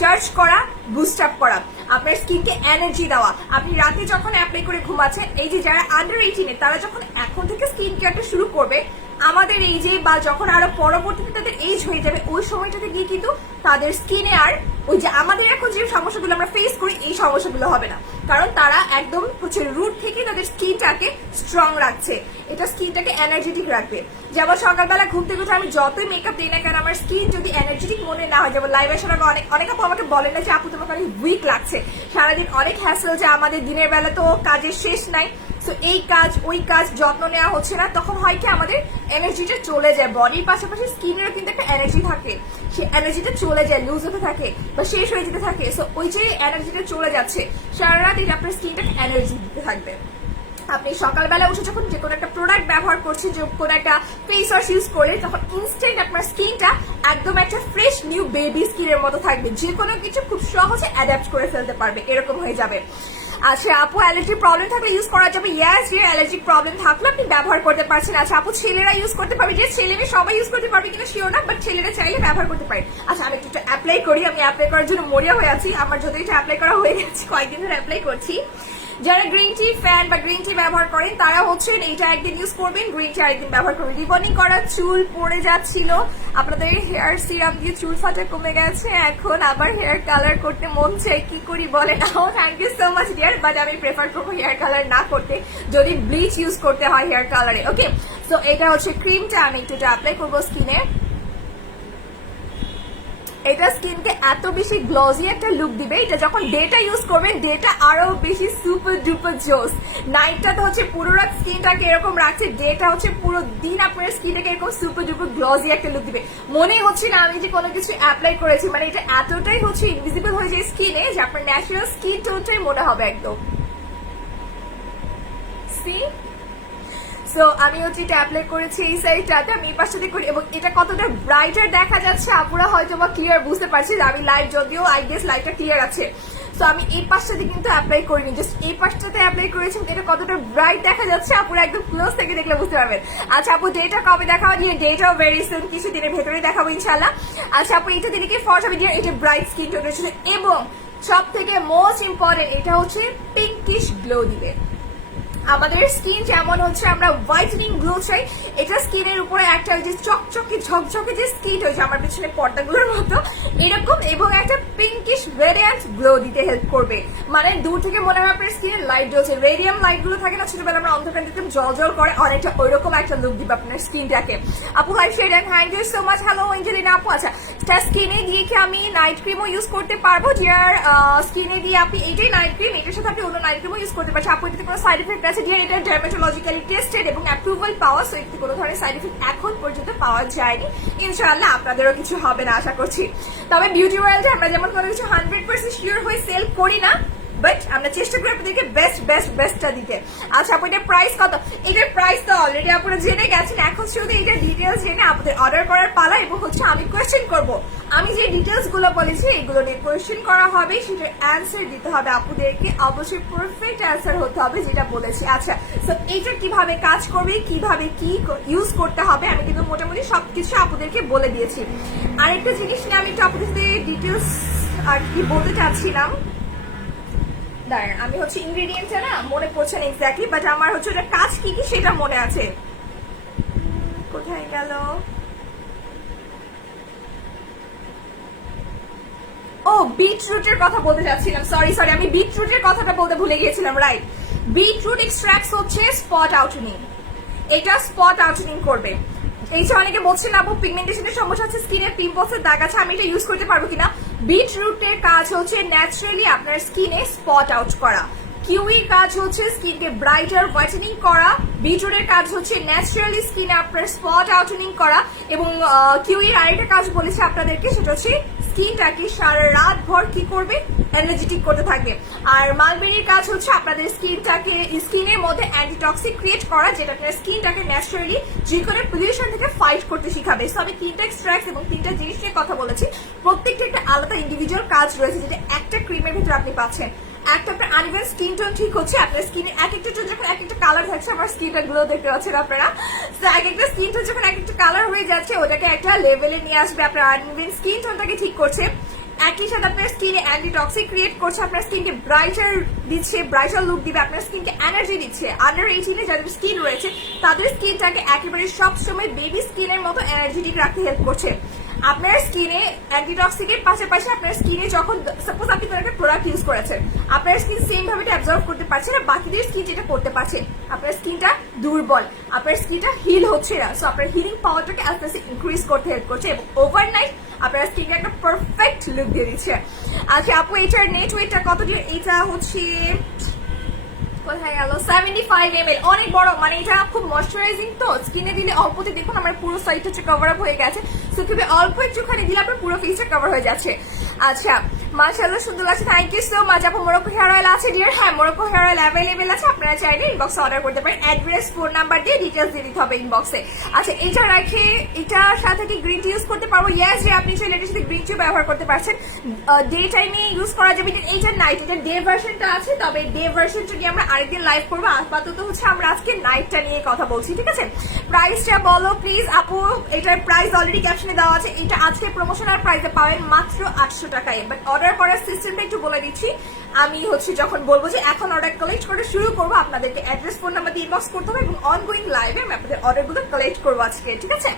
চার্জ করা, বুস্ট আপ করা, আপনার স্কিনকে এনার্জি দেওয়া। আপনি রাতে যখন অ্যাপ্লাই করে ঘুমাচ্ছেন, এই যে যারা আন্ডার 18 তারা যখন এখন থেকে স্কিন কেয়ারটা শুরু করবে, আমাদের এই যে বা যখন আরো পরবর্তীতে তাদের এজ হয়ে যাবে ওই সময়টাতে গিয়ে কিন্তু তাদের স্কিনে আর ওই যে আমাদের এখন যে সমস্যাগুলো আমরা ফেস করি এই সমস্যাগুলো হবে না, কারণ তারা একদম হচ্ছে রুট থেকে তাদের স্কিনটাকে স্ট্রং রাখছে, এটা স্কিনটাকে এনার্জেটিক রাখবে। যেমন সকালবেলা ঘুম থেকে উঠে আমি যতই মেকআপ দিই না কেন আমার স্কিন যদি এনার্জেটিক মনে না হয়, যেমন লাইভ আসার আগে অনেক আপু আমাকে বলেন না যে আপু তোমাকে অনেক উইক লাগছে, সারাদিন অনেক হ্যাসেল, যে আমাদের দিনের বেলা তো কাজের শেষ নাই, তো এই কাজ ওই কাজ যত্ন নেওয়া হচ্ছে না, তখন হয় কি আমাদের এনার্জিটা চলে যায়, বডির পাশাপাশি স্কিনেরও কিন্তু একটা এনার্জি থাকে, সেই এনার্জিটা চলে যায়, লুজ হতে থাকে বা শেষ হয়ে যেতে থাকে। সো ওই যে এনার্জিটা চলে যাচ্ছে সারা রাত, এই আপনার স্কিনটাকে এনার্জি দিতে থাকবে। আপনি সকালবেলা উঠে যখন যে কোনো একটা প্রোডাক্ট ব্যবহার করছেন, যে কোনো একটা ফেস ওয়াশ ইউজ করে, তখন ইনস্ট্যান্ট আপনার স্কিনটা একদম একটা ফ্রেশ নিউ বেবি স্কিনের মতো থাকবে, যে কোনো কিছু খুব সহজে অ্যাডাপ্ট করে ফেলতে পারবে, এরকম হয়ে যাবে। আচ্ছা আপু অ্যালার্জির প্রবলেম থাকলে ইউজ করা যাবে? ইয়েস, যে অ্যালার্জিক প্রবলেম থাকলে আপনি ব্যবহার করতে পারছেন। আচ্ছা আপু ছেলেরা ইউজ করতে পারবে? যে ছেলে মেয়ে সবাই ইউজ করতে পারবে কিনা শিওর না, বাট ছেলেরা চাইলে ব্যবহার করতে পারে। আচ্ছা আমি একটু অ্যাপ্লাই করি, আমি অ্যাপ্লাই করার জন্য মরিয়া হয়ে আছি, আমার যদি এটা অ্যাপ্লাই করা হয়ে গেছে, কয়েকদিন ধরে অ্যাপ্লাই করছি। যারা গ্রিন টি ফ্যান বা গ্রিন টি ব্যবহার করেন তারা হচ্ছেন এইটা একদিন ইউজ করবেন, গ্রিন টি আরেকদিন ব্যবহার করবেন। রিবনিং করা চুল পড়ে যাচ্ছিল, আপনাদের হেয়ার সিরাম দিয়ে চুল ফাটা কমে গেছে, এখন আবার হেয়ার কালার করতে মন চাই, কি করি বলেন? Thank you so much dear, but আমি প্রেফার করবো হেয়ার কালার না করতে, যদি ব্লিচ ইউজ করতে হয় হেয়ার কালারে। ওকে, সো এটা হচ্ছে ক্রিমটা, আমি একটু অ্যাপ্লাই করবো স্কিনে। এটা স্কিনকে এত বেশি গ্লজি একটা লুক দিবে, এটা যখন ডেটা ইউজ করবেন ডেটা আরো বেশি সুপার ডুপার জোস। নাইটটা তো হচ্ছে পুরো রাত স্কিনটাকে এরকম রাখছে, ডেটা হচ্ছে পুরো দিন আপনার স্কিনটাকে এরকম সুপার ডুপার গ্লজি একটা লুক দিবে। মনে হচ্ছে না আমি যে কোনো কিছু অ্যাপ্লাই করেছি, মানে এটা এতটাই হচ্ছে ইনভিজিবল হয়ে যায় স্কিনে যে আপনার ন্যাচারাল স্কিন টোনটাই মনে হবে একদম। সি সো আমি হচ্ছে এটা অ্যাপ্লাই করেছি এই সাইডটাতে, আমি এই পাশটাতে করি, এবং এটা কতটা ব্রাইটার দেখা যাচ্ছে আপুরা হয়তো বা ক্লিয়ার বুঝতে পারছি, আমি লাইভ যদিও আই গেস লাইটটা ক্লিয়ার আছে। সো আমি এই পাশটাতে কিন্তু অ্যাপ্লাই করিনি, জাস্ট এই পাশটাতে অ্যাপ্লাই করেছি, এটা কতটা ব্রাইট দেখা যাচ্ছে আপুরা একদম ক্লোজ থেকে দেখলে বুঝতে পারবেন। আচ্ছা আপু ডেটা কবে দেখাবো? ডেটাও ভেরি সুন, কিছু দিনের ভেতরে দেখাবো ইনশাল্লাহ। আচ্ছা আপু এটা দিলে কি ফর্স হবে? এটা ব্রাইট স্কিন টোনের ছিল, এবং সব থেকে মোস্ট ইম্পর্টেন্ট এটা হচ্ছে পিঙ্কিশ গ্লো দিবে। আমাদের স্কিন যেমন হচ্ছে আমরা হোয়াইটেনিং গ্লো চাই, এটা স্কিনের উপরে একটা যে চকচকে ঝকঝকে যে স্কিন হয়েছে আমার পিছনে পর্দাগুলোর মতো এরকম, এবং একটা পিঙ্কিশ রেডিয়ান্ট গ্লো দিতে হেল্প করবে। মানে দূর থেকে মনে হয় আপনার স্কিনের লাইট জ্বলছে, রেডিয়াম লাইট গুলো থাকে না ছোটবেলা আমরা অন্ধকার দেখতাম জল জল করে, অনেকটা ওইরকম একটা লুক দিবে আপনার স্কিনটাকে। আপু live share and thank you so much. Hello Angelina আপু, আচ্ছা স্কিনে দিয়ে কি আমি নাইট ক্রিমও ইউজ করতে পারবো? যার স্কিনে দিয়ে আপনি এইটাই নাইট ক্রিম, এটার সাথে আপনি অন্য নাইট ক্রিমও ইউজ করতে পারছেন। আপু এটাতে কোনো সাইড এফেক্ট আছে? ডিয়ার এটা ডার্মাটোলজিক্যালি টেস্টেড এবং অ্যাপ্রুভাল পাওয়া, সো এতে কোনো ধরনের সাইড এফেক্ট এখন পর্যন্ত পাওয়া যায়নি, ইনশাআল্লাহ আপনাদেরও কিছু হবে না আশা করছি। তবে বিউটি ওয়ার্ল্ডে আমরা যেমন কোনো কিছু 100% শিওর হয়ে সেল করি না, বাট আমরা চেষ্টা করি আপনাদেরকে বেস্টটা দিতে। আচ্ছা আপু এটার প্রাইস কত? এটার প্রাইস তো অলরেডি আপনারা জেনে গেছেন, এখন শুধু এটার ডিটেলস জেনে আপনাদের অর্ডার করার পালা, এবং হচ্ছে আমি কোয়েশ্চেন করব, আমি যে ডিটেলস গুলো বলেছি এগুলো নিয়ে কোয়েশ্চেন করা হবে, সেটার অ্যান্সার দিতে হবে আপুদেরকে, অবশ্যই পারফেক্ট অ্যান্সার হতে হবে যেটা বলেছি। আচ্ছা তো এইটা কিভাবে কাজ করবে, কিভাবে কি ইউজ করতে হবে, আমি কিন্তু মোটামুটি সবকিছু আপুদেরকে বলে দিয়েছি। আরেকটা জিনিস নিয়ে আমি একটু আপুদের সাথে ডিটেলস আর কি বলতে চাচ্ছিলাম, দাঁড়ান আমি হচ্ছে ইনগ্রেডিয়েন্টটা না মনে পড়ছে না এক্স্যাক্টলি, বাট আমার হচ্ছে ওটা কাজ কি কি সেটা মনে আছে। কোথায় গেল? ও বিটরুটের কথা বলতে যাচ্ছিলাম, সরি আমি বিটরুটের কথাটা বলতে ভুলে গিয়েছিলাম। রাইট, বিটরুট এক্সট্রাক্টস হচ্ছে স্পট আউটনিং, এটা স্পট আউটনিং করবে। এই যে অনেকে বলছেন আপু পিগমেন্টেশনের সমস্যা আছে, স্কিনের পিম্পলসের দাগ আছে, আমি এটা ইউজ করতে পারবো কিনা? বিটরুটের কাজ হচ্ছে ন্যাচারালি আপনার স্কিনে স্পট আউট করা, কিউইর কাজ হচ্ছে স্কিনকে ব্রাইটার হোয়াইটেনিং করা, বিটরুটের কাজ হচ্ছে ন্যাচারালি স্কিনে আপনার স্পট আউটনিং করা, এবং কিউইর আরেকটা কাজ বলেছে আপনাদেরকে, সেটা হচ্ছে স্কিনটাকে সারা রাত ভর কি করবে? এনার্জেটিক করতে থাকবে। আর মালবেরির কাজ হচ্ছে আপনাদের স্কিনের মধ্যে অ্যান্টিটক্সিক ক্রিয়েট করা, যেটা আপনার স্কিনটাকে ন্যাচারালি যে কোনো পলিউশন থেকে ফাইট করতে শিখাবে। সো আমি 3টা এক্সট্রাক্টস এবং 3টা জিনিস নিয়ে কথা বলেছি, প্রত্যেকটা একটা আলাদা ইন্ডিভিজুয়াল কাজ রয়েছে, যেটা একটা ক্রিমের ভিতরে আপনি পাচ্ছেন। একটা আপনার আনইভেন স্কিন টোন ঠিক হচ্ছে, আপনার স্কিনে এক একটা টোন যখন এক একটা কালার থাকছে, আমার স্কিনটা গ্লো দেখতে পাচ্ছেন আপনারা, তো এক একটা স্কিন টোন যখন এক একটা কালার হয়ে যাচ্ছে ওটাকে একটা লেভেলে নিয়ে আসবে, আপনার আনইভেন স্কিন টোনটাকে ঠিক করছে, একই সাথে আপনার স্কিনে অ্যান্টিটক্সিক ক্রিয়েট করছে, আপনার স্কিনকে ব্রাইটার দিচ্ছে, ব্রাইটার লুক দিবে, আপনার স্কিনকে এনার্জি দিচ্ছে। আন্ডার 18 যাদের স্কিন রয়েছে তাদের স্কিনটাকে একেবারে সবসময় বেবি স্কিনের মতো এনার্জেটিক রাখতে হেল্প করছে। আপনার স্কিনে অ্যান্টিটক্সিকের পাশাপাশি আপনার স্কিনে যখন সাপোজ আপনি কোনো একটা প্রোডাক্ট ইউজ করেছেন, আপনার স্কিন সেম ভাবে এটা অ্যাবজর্ভ করতে পারছে না, বাকিদের স্কিন যেটা করতে পারছে, আপনার স্কিনটা দুর্বল, আপনার স্কিনটা হিল হচ্ছে না। সো আপনার হিলিং পাওয়ারটাকে আস্তে আস্তে ইনক্রিজ করতে হেল্প করছে এবং ওভারনাইট আপনার স্কিনটা একটা পারফেক্ট লুক দিয়ে দিচ্ছে। আচ্ছা আপু এটার নেট ওয়েটটা কত দিয়ে? এটা হচ্ছে কোথায় গেল, 75 ml, অনেক বড়, মানে এটা খুব ময়শ্চারাইজিং তো, স্কিনে দিলে অল্পতে দেখুন আমার পুরো সাইডটা হচ্ছে কভার আপ হয়ে গেছে। সো খুবই অল্প একটুখানি দিলে আপনার পুরো ফেসটা কভার হয়ে যাচ্ছে। আচ্ছা মাশাআল্লাহ সুন্দর লাগছে, থ্যাংক ইউ সো মাচ আপু। মোরক্কো হেয়ার অয়েল আছে ডিয়ার? হ্যাঁ মোরক্কো হেয়ার অয়েল অ্যাভেলেবেল আছে, আপনারা চাইলে ইনবক্সে অর্ডার করতে পারেন, অ্যাড্রেস ফোন নাম্বার দিয়ে ডিটেলস দিয়ে দিতে হবে ইনবক্সে। আচ্ছা এটা রেখে এটার সাথে কি গ্রিন টি ইউজ করতে পারবো? ইয়েস যে আপনি চাইলে এটার সাথে গ্রিন টি ব্যবহার করতে পারছেন, ডে টাইমে ইউজ করা যাবে। এইটা নাইট, এটা ডে ভার্সনটা আছে, তবে ডে ভার্সনটা নিয়ে আমরা আরেকদিন লাইভ করবো, আপাতত হচ্ছে আমরা আজকে নাইটটা নিয়ে কথা বলছি, ঠিক আছে? প্রাইসটা বলো প্লিজ আপু। এটার প্রাইস অলরেডি ক্যাপশনে দেওয়া আছে, এটা আজকে প্রমোশনাল প্রাইসে পাবেন মাত্র 800 টাকায়। বাট অর্ডার করার সিস্টেমটা একটু বলে দিচ্ছি, আমি হচ্ছে যখন বলবো যে এখন অর্ডার কালেক্ট করে শুরু করবো, আপনাদেরকে অ্যাড্রেস ফোন নাম্বার দিয়ে ইনবক্স করতে হবে এবং অনগোয়িং লাইভে আমি আপনাদের অর্ডারগুলো কালেক্ট করবো আজকে, ঠিক আছে?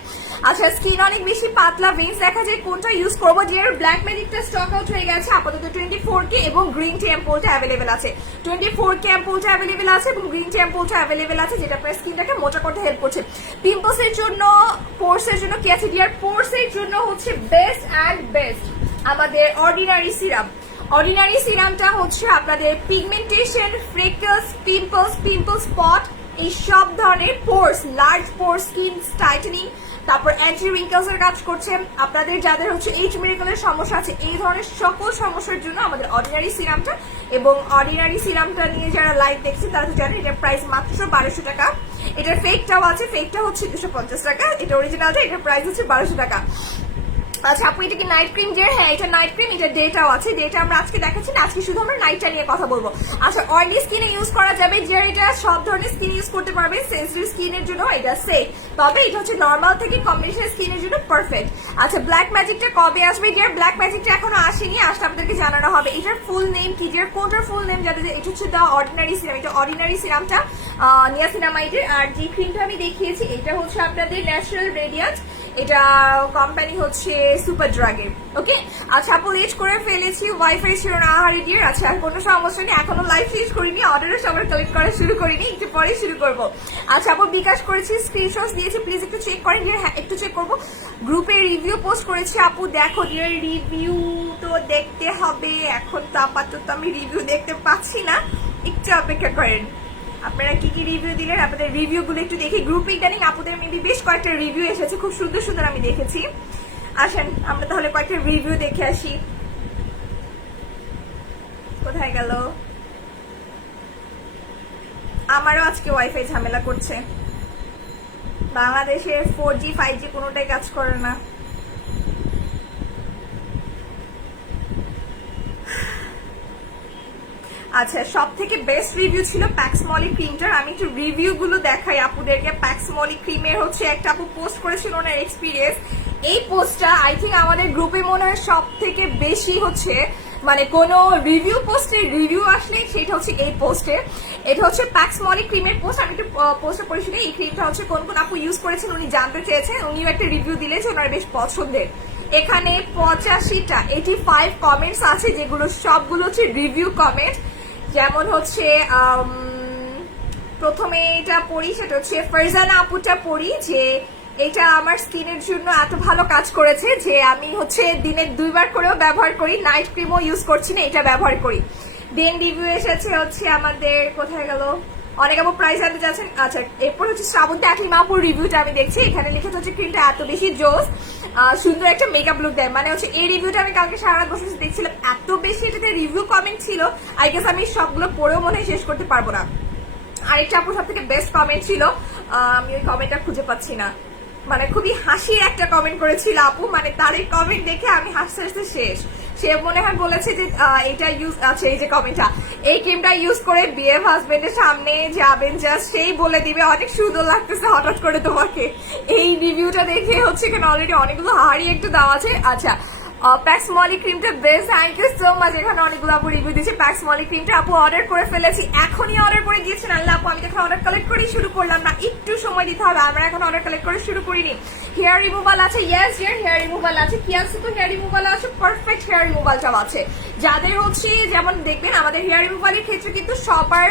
আচ্ছা স্কিন অনেক বেশি পাতলা, ভেন্স দেখা যায়, কোনটা ইউজ করবো? ডিয়ার ব্ল্যাক ম্যাজিকটা স্টক আউট হয়ে গেছে, আপাতত 24K এবং গ্রিন টি অ্যাম্পুলটা অ্যাভেলেবেল আছে। 24K অ্যাম্পুলটা অ্যাভেলেবেল আছে এবং গ্রিন টি অ্যাম্পুলটা অ্যাভেলেবেল আছে, যেটা আপনার স্কিনটাকে মোটা করতে হেল্প করছে। পিম্পলস এর জন্য, পোর্স এর জন্য কি আছে ডিয়ার? পোর্স এর জন্য হচ্ছে বেস্ট অ্যান্ড বেস্ট আমাদের অর্ডিনারি সিরাম। অর্ডিনারি সিরামটা হচ্ছে আপনাদের পিগমেন্টেশন, ফ্রেকলস, পিম্পল স্পট, এই সব ধরনের পোর্স, লার্জ পোর্স, স্কিন টাইটেনিং, তারপর অ্যান্টি রিঙ্কেলস এর কাজ করছে। আপনাদের যাদের হচ্ছে এইচ মিরাকলের সমস্যা আছে, এই ধরনের সকল সমস্যার জন্য আমাদের অর্ডিনারি সিরামটা, এবং অর্ডিনারি সিরামটা নিয়ে যারা লাইভ দেখছেন তারা তো জানেন এটার প্রাইস মাত্র 1200 টাকা। এটার ফেকটাও আছে, ফেকটা হচ্ছে 250 টাকা, এটা অরিজিনালটা, এটার প্রাইস হচ্ছে 1200 টাকা। আচ্ছা আপু এটা কি নাইট ক্রিম ডিয়ার? হ্যাঁ এটা নাইট ক্রিম, এটা ডেটাও আছে, ডেটা আমরা আজকে দেখাচ্ছি না, আজকে শুধু আমরা নাইটটা নিয়ে কথা বলবো। আচ্ছা অয়েলি স্কিনে ইউজ করা যাবে ডিয়ার, এটা সব ধরনের স্কিন ইউজ করতে পারবে, সেন্সিটিভ স্কিনের জন্য এটা সেফ, তবে এটা হচ্ছে নর্মাল থেকে কম্বিনেশন স্কিনের জন্য পারফেক্ট। আচ্ছা ব্ল্যাক ম্যাজিকটা কবে আসবে ডিয়ার? ব্ল্যাক ম্যাজিকটা এখনো আসেনি, আসলে আপনাদেরকে জানানো হবে। এটার ফুল নেম কি ডিয়ার? কোনটার ফুল নেম যাদের? এটা হচ্ছে দ্য অর্ডিনারি সিরাম, এটা অর্ডিনারি সিরামটা নিয়াসিনামাইডের, আর যে ক্রিমটা আমি দেখিয়েছি এটা হচ্ছে আপনাদের ন্যাচারাল রেডিয়ান্ট, এটা কোম্পানি হচ্ছে সুপার ড্রাগের। ওকে আচ্ছা আপু লেট করে ফেলেছি, ওয়াইফাই ছিল না আহারে ডিয়ার। আচ্ছা আর কোনো সমস্যা নেই, এখনো লাইভ শেষ করিনি, অর্ডারও সবার কালেক্ট করা শুরু করিনি, একটু পরে শুরু করবো। আচ্ছা আপু বিকাশ করেছি, স্ক্রিনশট দিয়েছি, প্লিজ একটু চেক করেন ডিয়ার। হ্যাঁ একটু চেক করবো। গ্রুপে রিভিউ পোস্ট করেছি আপু, দেখো ডিয়ার রিভিউ তো দেখতে হবে, এখন তো আপাতত আমি রিভিউ দেখতে পাচ্ছি না, একটু অপেক্ষা করেন। আপনারা কি কি রিভিউ দিলেন, আপনাদের রিভিউ গুলো একটু দেখি। গ্রুপে ইদানিং আপুদের মেবি বেশ কয়েকটা রিভিউ এসেছে, খুব সুন্দর সুন্দর আমি দেখেছি। আসেন আমরা তাহলে কয়েকটা রিভিউ দেখে আসি। কোথায় গেল? আমারও আজকে ওয়াইফাই ঝামেলা করছে, বাংলাদেশে 4G 5G কোনোটাই কাজ করে না। আচ্ছা সব থেকে বেস্ট রিভিউ ছিল প্যাক্সমলি ক্রিমটার, আমি একটু রিভিউ গুলো দেখাই আপুদেরকে। প্যাক্সমলি ক্রিমের হচ্ছে একটা আপু পোস্ট করেছিল ওনার এক্সপিরিয়েন্স, এই পোস্টটা আই থিঙ্ক আমাদের গ্রুপে মনে হয় সব থেকে বেশি হচ্ছে, মানে কোনো রিভিউ পোস্টে রিভিউ আসলে সেটা হচ্ছে এই পোস্টে। এটা হচ্ছে প্যাক্সমলি ক্রিমের পোস্ট, আমি একটু পোস্টে পড়েছি। এই ক্রিমটা হচ্ছে কোন কোন আপু ইউজ করেছেন উনি জানতে চেয়েছেন, উনিও একটা রিভিউ দিলে যে ওনার বেশ পছন্দের। এখানে 85টা 85 কমেন্টস আছে, যেগুলো সবগুলো হচ্ছে রিভিউ কমেন্ট। যেমন হচ্ছে প্রথমে এটা পড়ি, সেটা হচ্ছে ফারজানা আপুটা পড়ি, যে এটা আমার স্কিনের জন্য এত ভালো কাজ করেছে যে আমি হচ্ছে দিনে 2 বার করেও ব্যবহার করি, নাইট ক্রিমও ইউজ করছি না, এটা ব্যবহার করি। দেন রিভিউ এসেছে হচ্ছে আমাদের, কোথায় গেল, অনেক আপু প্রাইস জানতে চাচ্ছেন। আচ্ছা এরপর হচ্ছে শ্রাবন্তী আকলিমা আপুর রিভিউটা আমি দেখছি, এখানে লিখেছে হচ্ছে ক্রিমটা এত বেশি জোস, সুন্দর একটা মেকআপ লুক দেয়। মানে হচ্ছে এই রিভিউটা আমি কালকে সারা রাত বসে দেখছিলাম, এত বেশি এটাতে রিভিউ কমেন্ট ছিল, আই গেস আমি সবগুলো পড়েও মনে হয় শেষ করতে পারবো না। আরেকটা আপুর সব থেকে বেস্ট কমেন্ট ছিল, আমি ওই কমেন্টটা খুঁজে পাচ্ছি না, মানে খুবই হাসির একটা কমেন্ট করেছিল আপু, মানে তার এই কমেন্ট দেখে আমি হাসতে হাসতে শেষ। সে মনে হয় বলেছে যে এটা ইউজ আছে, এই যে কমেন্টটা, এই ক্রিমটা ইউজ করে বিয়ে হাজবেন্ডের সামনে যাবেন, জাস্ট সেই বলে দিবে অনেক সুন্দর লাগতেছে হঠাৎ করে তোমাকে। এই রিভিউটা দেখে হচ্ছে এখানে অলরেডি অনেকগুলো হাড়ি একটু দেওয়া আছে। আচ্ছা প্যাক্স মলি ক্রিমটা best, thank you so much. এখানে অনেকগুলো আপু রিভিউ দিয়েছে প্যাক্স মলি ক্রিমটা। আপু অর্ডার করে ফেলেছি, এখনই অর্ডার করে দিয়েছেন। আল্লাহ আপু, আমি এখন অর্ডার কালেক্ট করেই শুরু করলাম না, একটু সময় দিতে হবে, আমরা এখন অর্ডার কালেক্ট করে শুরু করিনি। হেয়ার রিমুভাল আছে, ইয়েস ডিয়ার, হেয়ার রিমুভাল আছে। কি আছে তো হেয়ার রিমুভাল আছে, পারফেক্ট হেয়ার রিমুভালটাও আছে। যাদের হচ্ছে যেমন দেখবেন আমাদের হেয়ার রিমুভালের ক্ষেত্রে কিন্তু সবার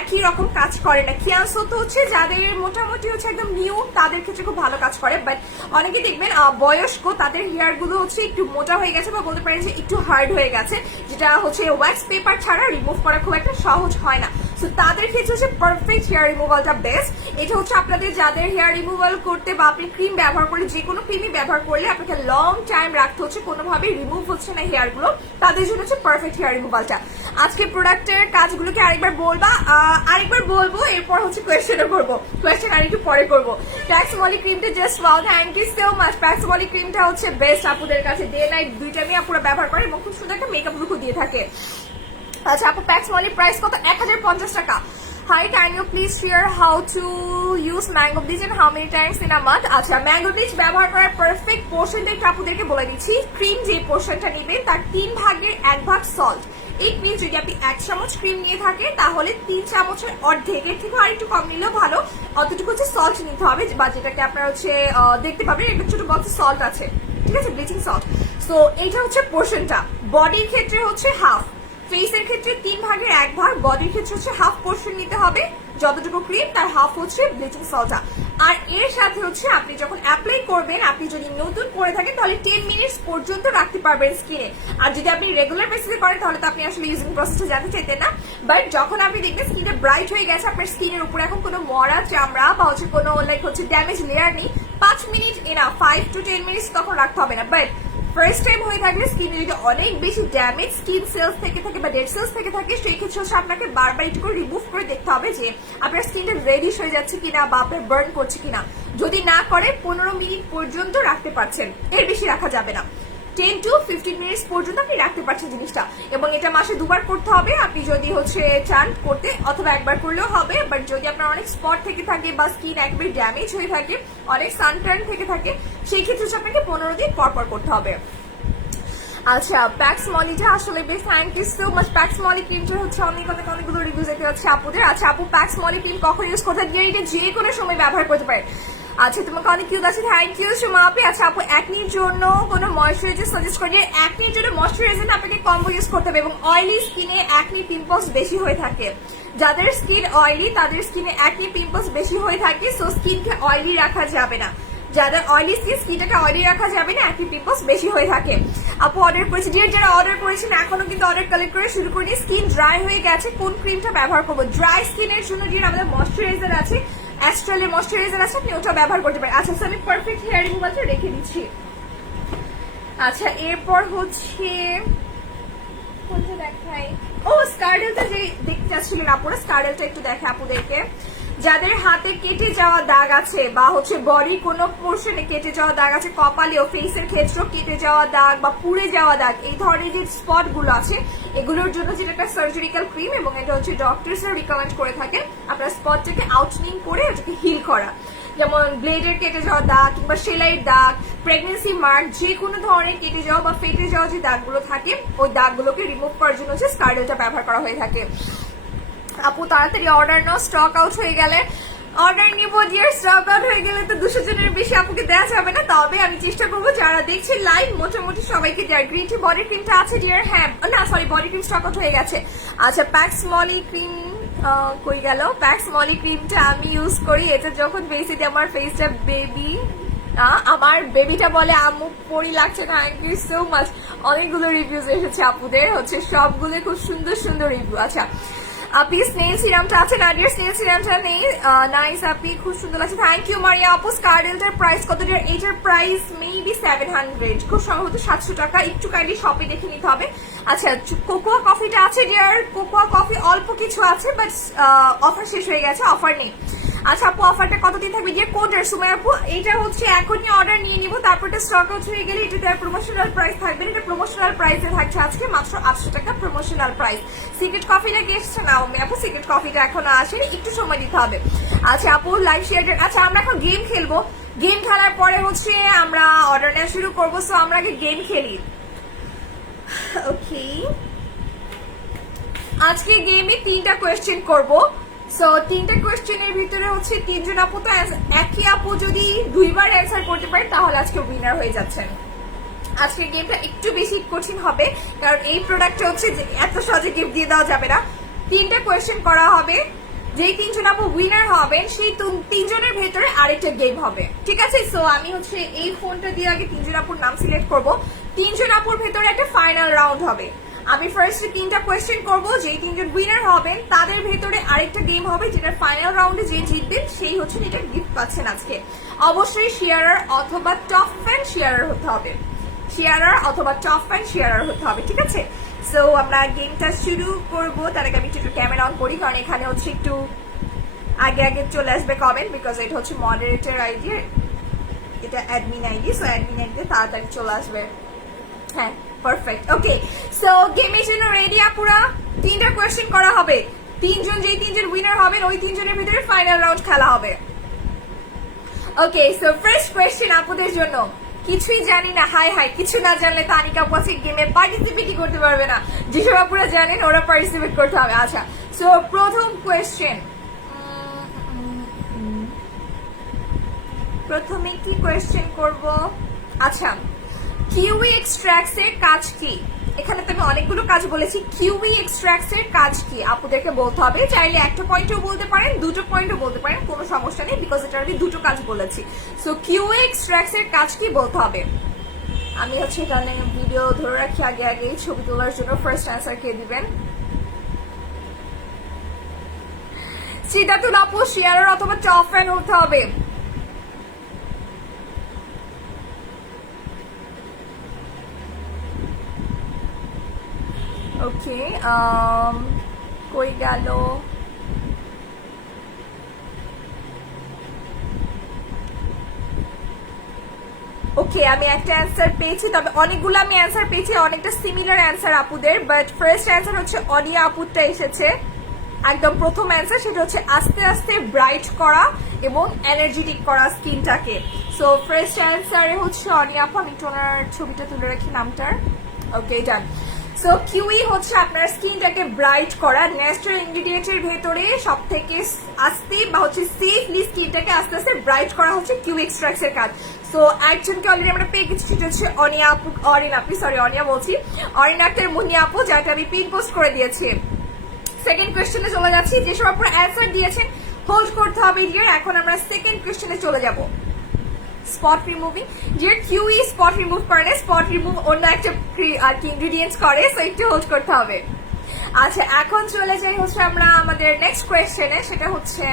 একই রকম কাজ করে না। কিয়ানসো তো হচ্ছে যাদের মোটামুটি হচ্ছে একদম নিউ তাদের ক্ষেত্রে খুব ভালো কাজ করে, বাট অনেকে দেখবেন বয়স্ক তাদের হেয়ার গুলো হচ্ছে একটু মোটা হয়ে গেছে বা বলতে পারেন যে একটু হার্ড হয়ে গেছে, যেটা হচ্ছে ওয়্যাক্স পেপার ছাড়া রিমুভ করা খুব একটা সহজ হয় না। সো তাদের ক্ষেত্রে হচ্ছে পারফেক্ট হেয়ার রিমুভালটা বেস্ট। এটা হচ্ছে আপনাদের যাদের হেয়ার রিমুভাল করতে বা আপনি ক্রিম ব্যবহার করলে, যে কোনো ক্রিমই ব্যবহার করলে আপনাকে লং টাইম রাখতে হচ্ছে, কোনোভাবে রিমুভ হচ্ছে না হেয়ার গুলো, তাদের জন্য হচ্ছে পারফেক্ট হেয়ার রিমুভালটা। আজকে প্রোডাক্টের কাজগুলোকে আরেকবার বলবো, এরপর হচ্ছে কোয়েশ্চেনও করবো, কোয়েশ্চেন আর একটু পরে করবো। প্যাক্স মলি ক্রিমটা just wow, thank you so much. Pax Moly ক্রিমটা হচ্ছে বেস্ট আপুদের কাছে, ডে নাইট দুই টাইমে আপুরা ব্যবহার করে এবং খুব সুন্দর একটা মেকআপ লুকও দিয়ে থাকে। আচ্ছা আপু, প্যাক্স মলির প্রাইস কত? 1050 টাকা। Hi, can you please share how to use mango bleach and how many times in a month? আচ্ছা, ম্যাঙ্গো ব্লিচ ব্যবহার করার পারফেক্ট পোর্শনটা একটু আপুদেরকে বলে দিচ্ছি। ক্রিম যে পোর্শনটা নেবেন তার 3 ভাগের 1 ভাগ সল্ট। এই ক্রিম যদি আপনি 1 চামচ ক্রিম নিয়ে থাকেন তাহলে 3 চামচের অর্ধেকের থেকে আর একটু কম নিলেও ভালো, অতটুকু হচ্ছে সল্ট নিতে হবে, বা যেটাকে আপনারা হচ্ছে দেখতে পাবেন একটা ছোট বক্সে সল্ট আছে, ঠিক আছে, ব্লিচিং সল্ট। সো এইটা হচ্ছে পোর্শনটা। বডির ক্ষেত্রে হচ্ছে হাফ, ফেসের ক্ষেত্রে 3 ভাগের 1 ভাগ, বডির ক্ষেত্রে হচ্ছে হাফ পোর্শন নিতে হবে, যতটুকু ক্রিম তার হাফ হচ্ছে ব্লিচিং সল্টটা। আর এর সাথে হচ্ছে আপনি যখন অ্যাপ্লাই করবেন, আপনি যদি নতুন করে থাকেন তাহলে 10 মিনিটস পর্যন্ত রাখতে পারবেন স্কিনে। আর যদি আপনি রেগুলার বেসিসে করেন তাহলে তো আপনি আসলে ইউজিং প্রসেসটা জানতে চাইতেন না, বাট যখন আপনি দেখবেন স্কিনটা ব্রাইট হয়ে গেছে, আপনার স্কিনের উপরে এখন কোনো মরা চামড়া বা হচ্ছে কোনো লাইক হচ্ছে ড্যামেজ লেয়ার নেই, 5 মিনিট এনা, 5 to 10 মিনিটস তখন রাখতে হবে না। বাট ফার্স্ট টাইম হয়ে থাকলে স্কিনে যদি অনেক বেশি ড্যামেজ স্কিন সেলস থেকে থাকে বা ডেড সেলস থেকে থাকে, সেই ক্ষেত্রে হচ্ছে আপনাকে বারবার একটু করে রিমুভ করে দেখতে হবে যে আপনার স্কিনটা রেডিশ হয়ে যাচ্ছে কিনা বা আপনার বার্ন করছে কিনা। যদি না করে 15 মিনিট পর্যন্ত রাখতে পারছেন, এর বেশি রাখা যাবে না। 10 to 15 মিনিটস পর্যন্ত আপনি রাখতে পারছেন জিনিসটা, এবং এটা মাসে 2 বার করতে হবে আপনি যদি হচ্ছে চান করতে, অথবা একবার করলেও হবে। বাট যদি আপনার অনেক স্পট থেকে থাকে বা স্কিন একবারে ড্যামেজ হয়ে থাকে, অনেক সানটার্ন থেকে থাকে, সেই ক্ষেত্রে হচ্ছে আপনাকে 15 দিন পর পর করতে হবে। আচ্ছা, প্যাক্স মলিটা আসলে বেশ, thank you so much. Pax Moly ক্রিমটা হচ্ছে অনেকগুলো রিভিউ দেখতে হচ্ছে আপুদের। আচ্ছা আপু, প্যাক্স মলি ক্রিম কখন ইউজ করতে দিয়ে, এটা যে কোনো সময় ব্যবহার করতে পারে। আচ্ছা, তোমাকে অনেক কিউট আছে, থ্যাংক ইউ সো মাচ। আচ্ছা আপু, একনির জন্য কোনো ময়শ্চারাইজার সাজেস্ট করি? একনির জন্য ময়শ্চারাইজার আপনাকে কম্বো ইউজ করতে হবে, এবং অয়েলি স্কিনে একনি পিম্পলস বেশি হয়ে থাকে। যাদের স্কিন অয়েলি তাদের স্কিনে একনি পিম্পলস বেশি হয়ে থাকে, সো স্কিনকে অয়েলি রাখা যাবে না। যাদের অয়েলি স্কিনটাকে অয়েলি রাখা যাবে না, একনি পিম্পলস বেশি হয়ে থাকে। আপু অর্ডার করেছি, যারা অর্ডার করেছেন এখনো কিন্তু অর্ডার কালেক্ট করে শুরু করিনি। স্কিন ড্রাই হয়ে গেছে, কোন ক্রিমটা ব্যবহার করবো? ড্রাই স্কিনের জন্য যে আমাদের ময়শ্চারাইজার আছে, অ্যাস্ট্রালের ময়শ্চারাইজার আছে, আপনি ওটা ব্যবহার করতে পারেন। আচ্ছা, আমি পারফেক্ট হেয়ার রিমুভালটা রেখে দিচ্ছি। আচ্ছা, এরপর হচ্ছে কোনটা দেখাই? ও, স্কার্ডেলটা যে দেখতে চাচ্ছিলেন আপুরা, স্কার্ডেলটা একটু দেখে আপুদেরকে। যাদের হাতে কেটে যাওয়া দাগ আছে বা হচ্ছে বডি কোনো পোর্শনে কেটে যাওয়া দাগ আছে, কপালেও ফেসের ক্ষেত্রেও কেটে যাওয়া দাগ বা পুড়ে যাওয়া দাগ, এই ধরনের যে স্পট গুলো আছে, এগুলোর জন্য যেটা একটা সার্জারিক্যাল ক্রিম, এবং এটা হচ্ছে ডক্টরসরা রিকমেন্ড করে থাকে আপনার স্পটটাকে আউটনিং করে ওটাকে হিল করা। যেমন ব্লেডের কেটে যাওয়া দাগ কিংবা সেলাইয়ের দাগ, প্রেগনেন্সি মার্ক, যে কোনো ধরনের কেটে যাওয়া বা ফেটে যাওয়া যে দাগগুলো থাকে, ওই দাগগুলোকে রিমুভ করার জন্য হচ্ছে স্কার্ডেলটা ব্যবহার করা হয়ে থাকে। আপু তাড়াতাড়ি অর্ডার নাও, স্টক আউট হয়ে গেলে অর্ডার নিবো ডিয়ার। স্টক আউট হয়ে গেলে তো 200 জনের বেশি আপুকে দেওয়া যাবে না, তবে আমি চেষ্টা করবো যারা দেখছে লাইভ মোটামুটি সবাইকে দেওয়ার। গ্রিন টি বডি ক্রিমটা আছে ডিয়ার, হ্যাঁ না sorry body cream stock out হয়ে গেছে। আচ্ছা, প্যাক্স মলি ক্রিম কই গেল? প্যাক্স মলি ক্রিমটা আমি ইউজ করি, এটা যখন বেসিতে আমার ফেসটা বেবি, আমার বেবিটা বলে আম্মু পরি লাগছে। Thank you so much. অনেকগুলো রিভিউজ এসেছে আপুদের, হচ্ছে সবগুলো খুব সুন্দর সুন্দর রিভিউ। আচ্ছা আপি, স্নেল সিরামটা আছে? নাডিয়ার স্নেল সিরামটা নেই। নাইস আপি, খুব সুন্দর লাগছে, থ্যাংক ইউ মারিয়া আপু। স্কার্ডেলটার প্রাইস কত ডিয়ার? এইটার প্রাইস মেবি 700, খুব সম্ভবত 700 টাকা। একটু কাইন্ডলি শপে দেখে নিতে হবে। আচ্ছা, কোকোয়া কফিটা আছে ডিয়ার? কোকোয়া কফি অল্প কিছু আছে, বাট অফার শেষ হয়ে গেছে, অফার নেই। আচ্ছা আপু, অফারটা কতদিন থাকবে ডিয়ার? কোডের সময় আপু, এটা হচ্ছে এখনই অর্ডার নিয়ে নিবো, তারপর এটা স্টক আউট হয়ে গেলে এটা তার প্রমোশনাল প্রাইস থাকবে। এটা প্রমোশনাল প্রাইসে থাকছে আজকে মাত্র 800 টাকা প্রমোশনাল প্রাইস। সিক্রেট কফিটা কি এসছে? না আপু, সিক্রেট কফিটা এখনো আসেনি, একটু সময় দিতে হবে। আচ্ছা আপু, লাইভ শেয়ার। আচ্ছা, আমরা এখন গেম খেলবো, গেম খেলার পরে হচ্ছে আমরা অর্ডার নেওয়া শুরু করবো, সো আমরা আগে গেম খেলি। ওকে, আজকে গেমে 3টা কোয়েশ্চেন করব। সো 3টা কোয়েশ্চেনের ভিতরে হচ্ছে 3জন আপু তো একই আপু যদি 2বার অ্যান্সার করতে পারে তাহলে আজকে উইনার হয়ে যাচ্ছেন। আজকের গেমটা একটু বেশি কঠিন হবে কারণ এই প্রোডাক্টটা হচ্ছে যে এত সহজে গিফট দিয়ে দেওয়া যাবে না। 3টা কোয়েশ্চেন করা হবে, যেই 3জন আপু উইনার হবেন সেই 3জনের ভেতরে আরেকটা গেম হবে, ঠিক আছে? সো আমি হচ্ছে এই ফোনটা দিয়ে আগে 3জন আপুর নাম সিলেক্ট করব। 3জন আপুর ভেতরে একটা ফাইনাল রাউন্ড হবে। আমি ফার্স্টে 3টা কোয়েশ্চেন করব, যেই 3জন উইনার হবেন তাদের ভেতরে আরেকটা গেম হবে, যেটা ফাইনাল রাউন্ডে যে জিতবেন সেই হচ্ছে এটা গিফট পাচ্ছেন আজকে। অবশ্যই শেয়ারার অথবা টপ ফ্যান শেয়ারার হতে হবে, শেয়ারার অথবা টপ ফ্যান শেয়ারার হতে হবে, ঠিক আছে? সো আমরা গেমটা শুরু করব। তার আগে আমি একটু ক্যামেরা অন করি কারণ এখানে হচ্ছে একটু আগে আগে চলে আসবে কমেন্ট, বিকজ এটা হচ্ছে মডারেটর আইডি, এটা অ্যাডমিন আইডি। সো অ্যাডমিন আইডিতে তাড়াতাড়ি চলে আসবে। হ্যাঁ, পারফেক্ট। ওকে, সো গেমের জন্য রেডি আপুরা? 3টা কোয়েশ্চেন করা হবে, 3জন যেই 3জন উইনার হবেন ওই 3জনের ভিতরে ফাইনাল রাউন্ড খেলা হবে। ওকে, সো ফার্স্ট কোয়েশ্চেন আপুদের জন্য। কিছুই জানি না, হাই হাই, কিছু না জানলে তো আনিকা আপু আজকে গেমে পার্টিসিপেটই করতে পারবে না। যেসব আপুরা জানেন ওরা পার্টিসিপেট করতে হবে। আচ্ছা, সো প্রথম কোয়েশ্চেন, প্রথমে কি কোয়েশ্চেন করব? আচ্ছা, কিউই এক্সট্রাক্টস এর কাজ কি? এখানে তো আমি অনেকগুলো কাজ বলেছি, কিউই এক্সট্রাক্টস এর কাজ কি আপুদেরকে বলতে হবে। চাইলে একটা পয়েন্টও বলতে পারেন, 2টো পয়েন্টও বলতে পারেন, কোনো সমস্যা নেই, বিকজ এটা আমি 2টো কাজ বলেছি। সো কিউই এক্সট্রাক্টস এর কাজ কি বলতে হবে। আমি হচ্ছে এখানে ভিডিও ধরে রাখি আগে আগে ছবি তোলার জন্য। ফার্স্ট অ্যান্সার কে দিবেন? সিদ্ধাতুল আপু শেয়ারার অথবা টপ ফ্যান হতে হবে। ওকে, কই গেল? ওকে, আমি একটা অ্যান্সার পেয়েছি, তবে অনেকগুলো আমি অ্যান্সার পেয়েছি, অনেকটা সিমিলার অ্যান্সার আপুদের। বাট ফার্স্ট অ্যান্সার হচ্ছে অনিয়া আপুরটা এসেছে, একদম প্রথম অ্যান্সার। সেটা হচ্ছে আস্তে আস্তে ব্রাইট করা এবং এনার্জেটিক করা স্কিনটাকে। সো ফার্স্ট অ্যান্সারে হচ্ছে অনিয়া আপু। আমি একটু ওনার ছবিটা তুলে রাখি নামটার। ওকে, ডান। সো কিউই হচ্ছে আপনার স্কিনটাকে ব্রাইট করা, ন্যাচারাল ইনগ্রিডিয়েন্টের ভেতরে সব থেকে আস্তে বা হচ্ছে সেফলি স্কিনটাকে আস্তে আস্তে ব্রাইট করা হচ্ছে কিউ এক্সট্রাক্টস এর কাজ। সো একজনকে অলরেডি আমরা পেয়ে গেছি, সেটা হচ্ছে অনিয়া আপু, অরিন আপু, সরি অনিয়া বলছি, অরিন আক্তার মুনিয়া আপু, যাকে আমি পিন পোস্ট করে দিয়েছি। সেকেন্ড কোয়েশ্চেনে চলে যাচ্ছি। যেসব আপনারা অ্যান্সার দিয়েছেন হোল্ড করতে হবে ডিয়ার। এখন আমরা সেকেন্ড কোয়েশ্চেনে চলে যাব। Spot removing, dear kiwi spot remove করে না, স্পট রিমুভ অন্য একটা আর কি ইনগ্রিডিয়েন্টস করে, সো একটু হোল্ড করতে হবে। আচ্ছা, এখন চলে যাই হচ্ছে আমরা আমাদের নেক্সট কোয়েশ্চেনে। সেটা হচ্ছে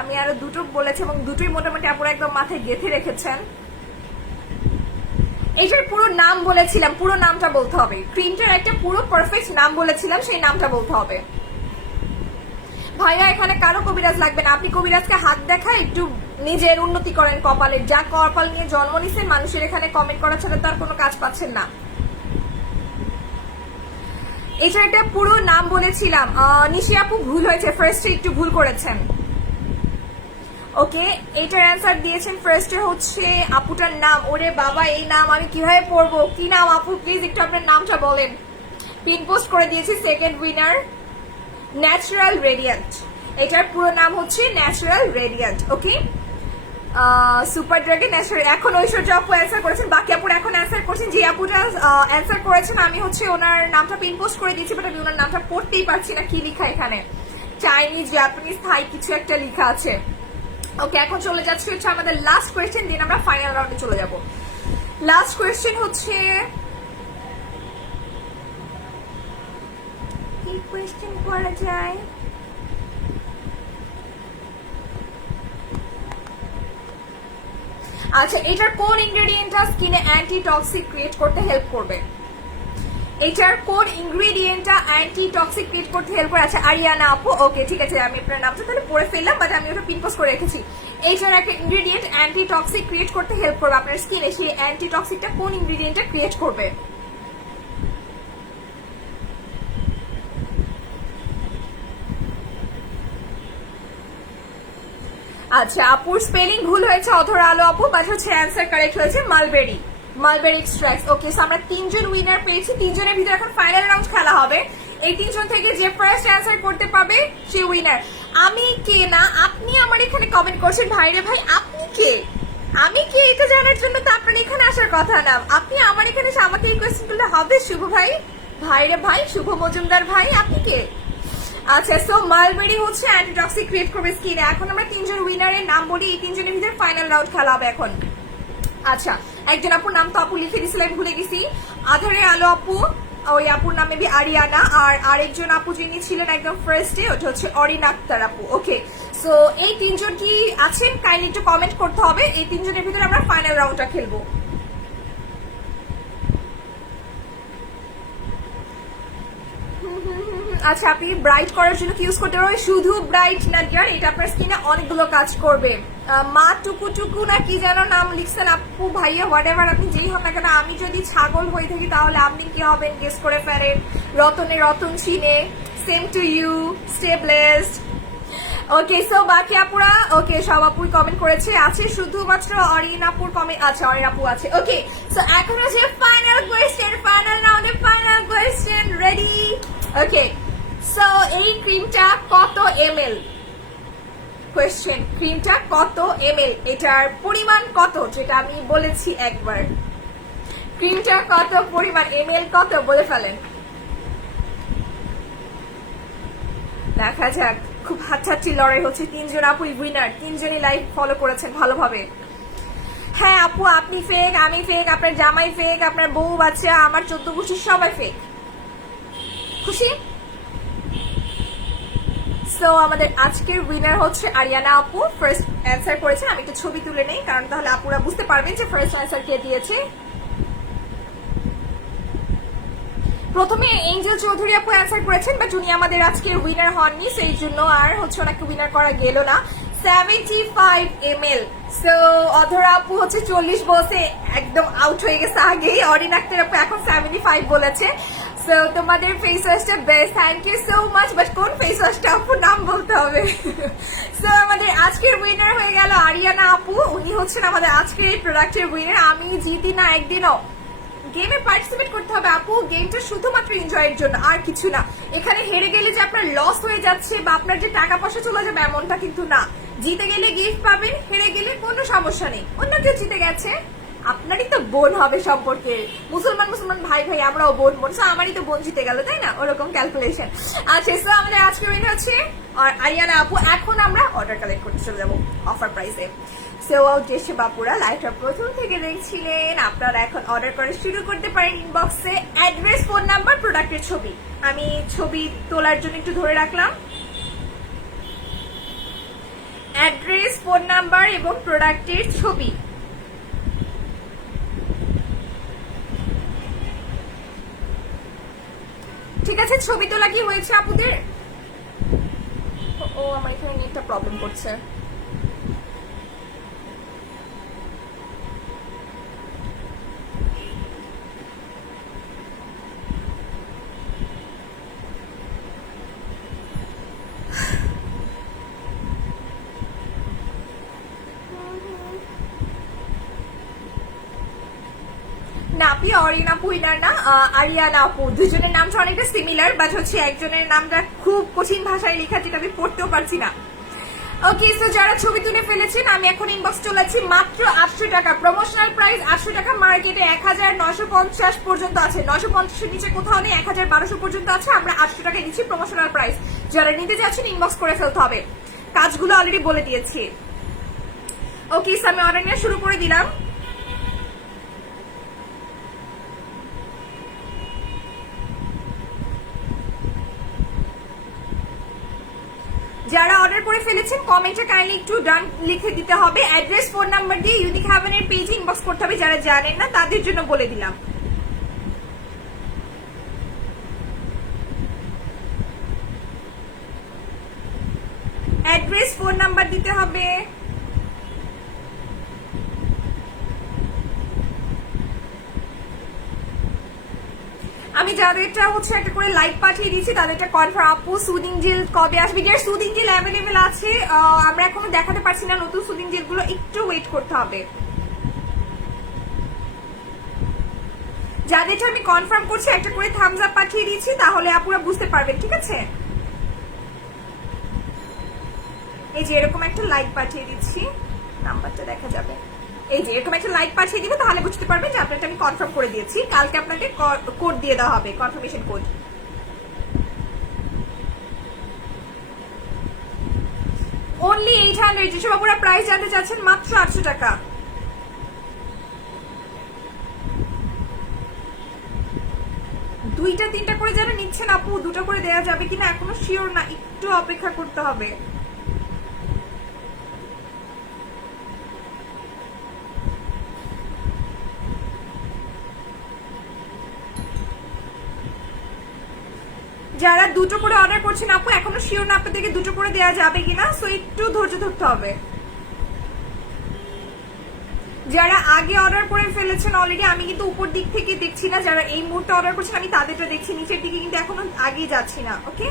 আমি আরো 2টো বলেছি এবং 2টোই মোটামুটি আপুরা একদম মাথায় গেঁথে রেখেছেন। এইটার পুরো নাম বলেছিলাম, পুরো নামটা বলতে হবে। ক্রিমটার একটা পুরো পারফেক্ট নাম বলেছিলাম, সেই নামটা বলতে হবে। ভাইয়া এখানে কারো কবিরাজ লাগবে না, আপনি কবিরাজকে হাত দেখায় একটু নিজের উন্নতি করেন কপালের। যা কপাল নিয়ে জন্ম নিছেন, মানুষের এখানে কমেন্ট করা ছাড়া তার কোনো কাজ পাচ্ছেন না। এটার একটা পুরো নাম বলেছিলাম। নিশি আপু ভুল হয়েছে, ফার্স্টে একটু ভুল করেছেন। ওকে, এটার অ্যান্সার দিয়েছেন ফার্স্টে হচ্ছে আপুটার নাম। ওরে বাবা, এই নাম আমি কিভাবে পড়বো? কি নাম আপু? প্লিজ একটু আপনার নামটা বলেন। পিন পোস্ট করে দিয়েছি। সেকেন্ড উইনার ন্যাচারাল রেডিয়েন্ট, এটার পুরো নাম হচ্ছে ন্যাচারাল রেডিয়েন্ট। ওকে, সুপার ড্রাগন ন্যাচারাল। এখন ঐশ্বর্য আপু অ্যান্সার করেছেন, বাকি আপুরা এখন অ্যান্সার করছেন। যে আপুটা অ্যান্সার করেছেন আমি হচ্ছে ওনার নামটা পিন পোস্ট করে দিয়েছি, বাট আমি ওনার নামটা পড়তেই পারছি না। কি লেখা এখানে? চাইনিজ, জাপানিজ, থাই কিছু একটা লেখা আছে। ওকে, এখন চলে যাচ্ছি হচ্ছে আমাদের লাস্ট কোয়েশ্চেন, দিন আমরা ফাইনাল রাউন্ডে চলে যাব। লাস্ট কোয়েশ্চেন হচ্ছে কি কোয়েশ্চেন করা যায়? আচ্ছা, এটার কোন ইনগ্রেডিয়েন্টটা স্কিনে অ্যান্টি টক্সিক ক্রিয়েট করতে হেল্প করবে? এটার কোন ইনগ্রেডিয়েন্টটা অ্যান্টি টক্সিক ক্রিয়েট করতে হেল্প করে? আচ্ছা, আরিয়ানা আপু। ওকে, ঠিক আছে, আমি আপনার নামটা তাহলে পড়ে ফেললাম, বাট আমি ওটা পিন পোস্ট করে রেখেছি। এইটার একটা ইনগ্রেডিয়েন্ট অ্যান্টি টক্সিক ক্রিয়েট করতে হেল্প করবে আপনার স্কিনে। সেই অ্যান্টি টক্সিকটা কোন ইনগ্রেডিয়েন্টটা ক্রিয়েট করবে? আচ্ছা, আপুর স্পেলিং ভুল হয়েছে অধরা আলো আপু, বাট হচ্ছে অ্যান্সার কারেক্ট হয়েছে মালবেরি, মালবেরি এক্সট্রাক্ট। ওকে, সো আমরা 3জন উইনার পেয়েছি। 3জনের ভিতরে এখন ফাইনাল রাউন্ড খেলা হবে। এই 3জন থেকে যে ফার্স্ট অ্যান্সার করতে পাবে সে উইনার। আমি কে না, আপনি আমার এখানে কমেন্ট করছেন। ভাইরে ভাই, আপনি কে? আমি কে এটা জানার জন্য তো আপনার এখানে আসার কথা না। আপনি আমার এখানে এসে আমাকে এই কোয়েশ্চেন করলে হবে? শুভ ভাই, ভাইরে ভাই, শুভ মজুমদার ভাই, আপনি কে? আচ্ছা, সো মালবেরি হচ্ছে অ্যান্টিটক্সিক ক্রিয়েট করবে স্কিনে। এখন আমরা 3জন উইনারের নাম বলি, এই 3জনের ভিতরে ফাইনাল রাউন্ড খেলা হবে এখন। আচ্ছা, একজন আপুর নাম তো আপু লিখে দিয়েছিলেন, ভুলে গেছি। আধারে আলো আপু, ওই আপুর নাম মেবি আরিয়ানা। আর আরেকজন আপু যিনি ছিলেন একদম ফার্স্টে, ওটা হচ্ছে অরিন আক্তার আপু। ওকে, সো এই 3জন কি আছেন কাইন্ডলি একটু কমেন্ট করতে হবে। এই 3জনের ভিতরে আমরা ফাইনাল রাউন্ডটা খেলবো। আচ্ছা, আপনি ব্রাইট করার জন্য কি ইউজ করতে পারবেন? শুধু ব্রাইট না ডিয়ার, এটা আপনার স্কিনে অনেকগুলো কাজ করবে। মা টুকু টুকু না কি যেন নাম লিখছেন আপু, ভাইয়া হোয়াট এভার, আপনি যেই হন না কেন। আমি যদি ছাগল হয়ে থাকি তাহলে আপনি কি হবেন গেস করে ফেলেন। রতনে রতন চিনে, same to you, stay blessed. Okay, so বাকি আপুরা, ওকে সব আপুই কমেন্ট করেছে। আছে শুধুমাত্র অরিন আপুর কমেন্ট, আচ্ছা অরিন আপু আছে। ওকে, সো এখন আছে ফাইনাল কোয়েশ্চেন, ফাইনাল রাউন্ডে ফাইনাল কোয়েশ্চেন, রেডি? ওকে, সো এই ক্রিমটা কত এমএল? কোয়েশ্চেন, ক্রিমটা কত এমএল, এটার পরিমাণ কত, যেটা আমি বলেছি একবার। ক্রিমটা কত পরিমাণ, এমএল কত বলে ফেলেন। দেখা যাক, খুব হাতছাটি লড়াই হচ্ছে। 3জন আপু উইনার, 3জনই লাইভ ফলো করেছেন ভালোভাবে। হ্যাঁ আপু, আপনি ফেক, আমি ফেক, আপনার জামাই ফেক, আপনার বউ বাচ্চা, আমার 14 গোষ্ঠীর সবাই ফেক। খুশি? সো আমাদের আজকের উইনার হচ্ছে আরিয়ানা আপু, ফার্স্ট অ্যান্সার করেছেন। আমি একটু ছবি তুলে নেই, কারণ তাহলে আপুরা বুঝতে পারবেন যে ফার্স্ট অ্যান্সার কে দিয়েছে। প্রথমে এঞ্জেল চৌধুরী আপু অ্যান্সার করেছেন, বাট উনি আমাদের আজকের উইনার হননি, সেই জন্য আর হচ্ছে ওনাকে উইনার করা গেল না। 75 ml। সো অধরা আপু হচ্ছে 40 বসে একদম আউট হয়ে গেছে আগেই। অরিন আক্তার আপু এখন 75 বলেছে। সো তোমাদের ফেস ওয়াশটা best, thank you so much. But কোন ফেস ওয়াশটা আপু, নাম বলতে হবে। সো আমাদের আজকের উইনার হয়ে গেল আরিয়ানা আপু, উনি হচ্ছেন আমাদের আজকের এই প্রোডাক্টের উইনার। আমি জিতি না একদিনও। গেমে পার্টিসিপেট করতে হবে আপু, গেমটা শুধুমাত্র এনজয়ের জন্য, আর কিছু না। এখানে হেরে গেলে যে আপনার লস হয়ে যাচ্ছে বা আপনার যে টাকা পয়সা চলে যাবে এমনটা কিন্তু না। জিতে গেলে গিফট পাবেন, হেরে গেলে কোনো সমস্যা নেই। অন্য কেউ জিতে গেছে, আপনারই তো বোন হবে সম্পর্কে। মুসলমান মুসলমান ভাই ভাই, আমরাও বোন বোন, আমারই তো বোন জিতে গেল, তাই না? ওরকম ক্যালকুলেশন। আচ্ছা, সো আমাদের আজকে উইন হচ্ছে আরিয়ানা আপু। এখন আমরা অর্ডার কালেক্ট করতে চলে যাবো অফার প্রাইসে। সো যেসব বাপুরা লাইভটা প্রথম থেকে দেখছিলেন, আপনারা এখন অর্ডার করে শুরু করতে পারেন। ইনবক্সে অ্যাড্রেস, ফোন নাম্বার, প্রোডাক্টের ছবি। আমি ছবি তোলার জন্য একটু ধরে রাখলাম। অ্যাড্রেস, ফোন নাম্বার এবং প্রোডাক্টের ছবি। ঠিক আছে, ছবি তোলা কি হয়েছে আপুদের? ও আমার এখানে নেটটা প্রবলেম করছে। না, আপনি অরিন আপু উইনার না, আরিয়ানা আপু। দুজনের নামটা অনেকটা সিমিলার, বাট হচ্ছে একজনের নামটা খুব কঠিন ভাষায় লেখা, যেটা আমি পড়তেও পারছি না। ওকে, সো যারা ছবি তুলে ফেলেছেন, আমি এখন ইনবক্স চলেছি। মাত্র 800 টাকা, প্রমোশনাল প্রাইস 800 টাকা। মার্কেটে 1950 পর্যন্ত আছে, 950 নিচে কোথাও নেই, 1200 পর্যন্ত আছে। আমরা 800 টাকায় দিচ্ছি প্রমোশনাল প্রাইস। যারা নিতে যাচ্ছেন ইনবক্স করে ফেলতে হবে, কাজগুলো অলরেডি বলে দিয়েছি। ওকে, সো আমি অর্ডার নিয়ে শুরু করে দিলাম। যারা অর্ডার করে ফেলেছেন কমেন্টে কাইন্ডলি একটু ডান লিখে দিতে হবে। অ্যাড্রেস, ফোন নাম্বার দিয়ে ইউনিক হ্যাভেনের পেজে ইনবক্স করতে হবে। যারা জানেন না তাদের জন্য বলে দিলাম। অ্যাড্রেস, ফোন নাম্বার দিতে হবে। আমি যাদেরটা হচ্ছে একটা করে লাইক পাঠিয়ে দিচ্ছি তাদেরটা কনফার্ম। আপু সুদিং জেল কবে আসবে? ডিয়ার সুদিং জেল অ্যাভেলেবেল আছে, আমরা এখনো দেখাতে পারছি না নতুন সুদিং জেল গুলো, একটু ওয়েট করতে হবে। যাদেরটা আমি কনফার্ম করছি একটা করে থামস আপ পাঠিয়ে দিচ্ছি, তাহলে আপুরা বুঝতে পারবেন, ঠিক আছে? এই যে এরকম একটা লাইক পাঠিয়ে দিচ্ছি, নাম্বারটা দেখা যাবে। এই যে এরকম একটা লাইক পাঠিয়ে দিবে, তাহলে বুঝতে পারবেন যে আপনারটা আমি কনফার্ম করে দিয়েছি। কালকে আপনাকে কোড দিয়ে দেওয়া হবে, কনফার্মেশন কোড। অনলি 800। যেসব আপুরা প্রাইস জানতে চাচ্ছেন মাত্র 800 টাকা। দুইটা তিনটা করে যারা নিচ্ছেন আপু, দুটো করে দেওয়া যাবে কিনা এখনো শিওর না, একটু অপেক্ষা করতে হবে। যারা দুটো করে অর্ডার করছেন আপু এখনো শিওর না আপনাদেরকে দুটো করে দেওয়া যাবে কিনা, সো একটু ধৈর্য ধরতে হবে। যারা আগে অর্ডার করে ফেলেছেন অলরেডি, আমি কিন্তু উপর দিক থেকে দেখছি না, যারা এই মুহূর্তে অর্ডার করছেন আমি তাদেরটা দেখছি, নিচের দিকে কিন্তু এখনো আগে যাচ্ছি না। ওকে,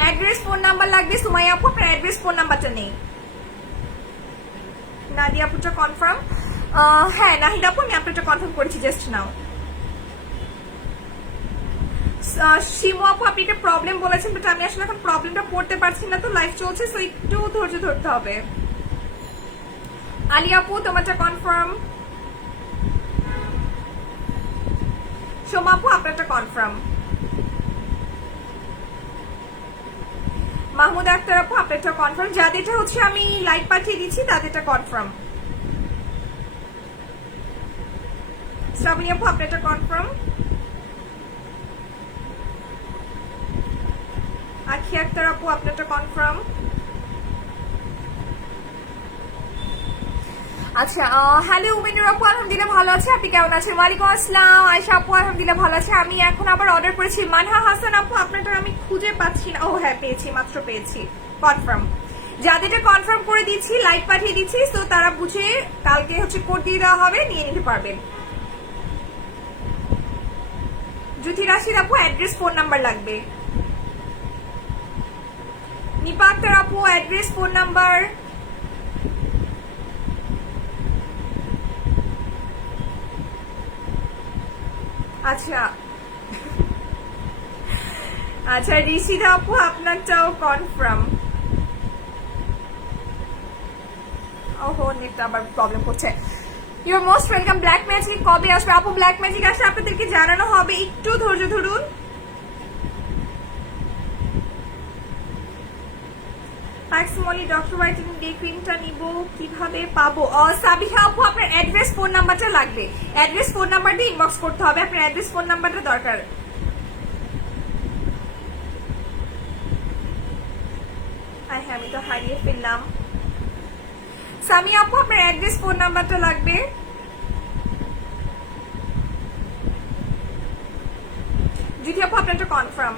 অ্যাড্রেস ফোন নাম্বার লাগবে। সুমাইয়া আপু আপনার অ্যাড্রেস ফোন নাম্বারটা নেই। নাদিয়া আপুটা কনফার্ম। হ্যাঁ নাহিদ আপু আমি আপনারটা কনফার্ম করেছি জাস্ট নাও। শিমু আপু আপনি একটা প্রবলেম বলেছেন, বাট আমি আসলে এখন প্রবলেমটা পড়তে পারছি না, তো লাইভ চলছে, সো একটু ধৈর্য ধরতে হবে। আলী আপু তোমারটা কনফার্ম। সোমা আপু আপনারটা কনফার্ম। মাহমুদ আক্তার আপু আপনারটা কনফার্ম। যাদেরটা হচ্ছে আমি লাইভ পাঠিয়ে দিচ্ছি তাদেরটা কনফার্ম। শ্রাবণী আপু আপনারটা কনফার্ম। আখি আক্তার আপু আপনারটা কনফার্ম। আচ্ছা হ্যালো উমেনুর আপু আলহামদুলিল্লাহ ভালো আছে, আপনি কেমন আছেন? ওয়ালাইকুম আসসালাম। আয়েশা আপু আলহামদুলিল্লাহ ভালো আছে। আমি এখন আবার অর্ডার করেছি। মানহা হাসান আপু আপনারটা আমি খুঁজে পাচ্ছি না। ও হ্যাঁ পেয়েছি, মাত্র পেয়েছি, কনফার্ম। যাদেরটা কনফার্ম করে দিচ্ছি লাইক পাঠিয়ে দিচ্ছি, তো তারা বুঝে কালকে হচ্ছে কোড দিয়ে দেওয়া হবে, নিয়ে নিতে পারবেন। জ্যোতি রাশিদ আপু অ্যাড্রেস ফোন নাম্বার লাগবে। নিপা আক্তার আপু অ্যাড্রেস ফোন নাম্বার। আচ্ছা আচ্ছা ঋষিদা আপু আপনারটাও কনফার্ম। ওহো নেটটা আবার প্রবলেম করছে। You are most welcome. Black magic কবে আসবে আপু? ব্ল্যাক ম্যাজিক আসলে আপনাদেরকে জানানো হবে, একটু ধৈর্য ধরুন। ম্যাক্সিমালি ডক্টর হোয়াইটেনিং ডে ক্রিমটা নিব, কিভাবে পাবো? সাবিহা আপু আপনার অ্যাড্রেস ফোন নাম্বারটা লাগবে, অ্যাড্রেস ফোন নাম্বার দিয়ে ইনবক্স করতে হবে, আপনার অ্যাড্রেস ফোন নাম্বারটা দরকার। হ্যাঁ আমি তো হারিয়ে ফেললাম। সামিয়া আপু আপনার অ্যাড্রেস ফোন নাম্বারটা লাগবে। জ্যোতি আপু আপনারটা কনফার্ম।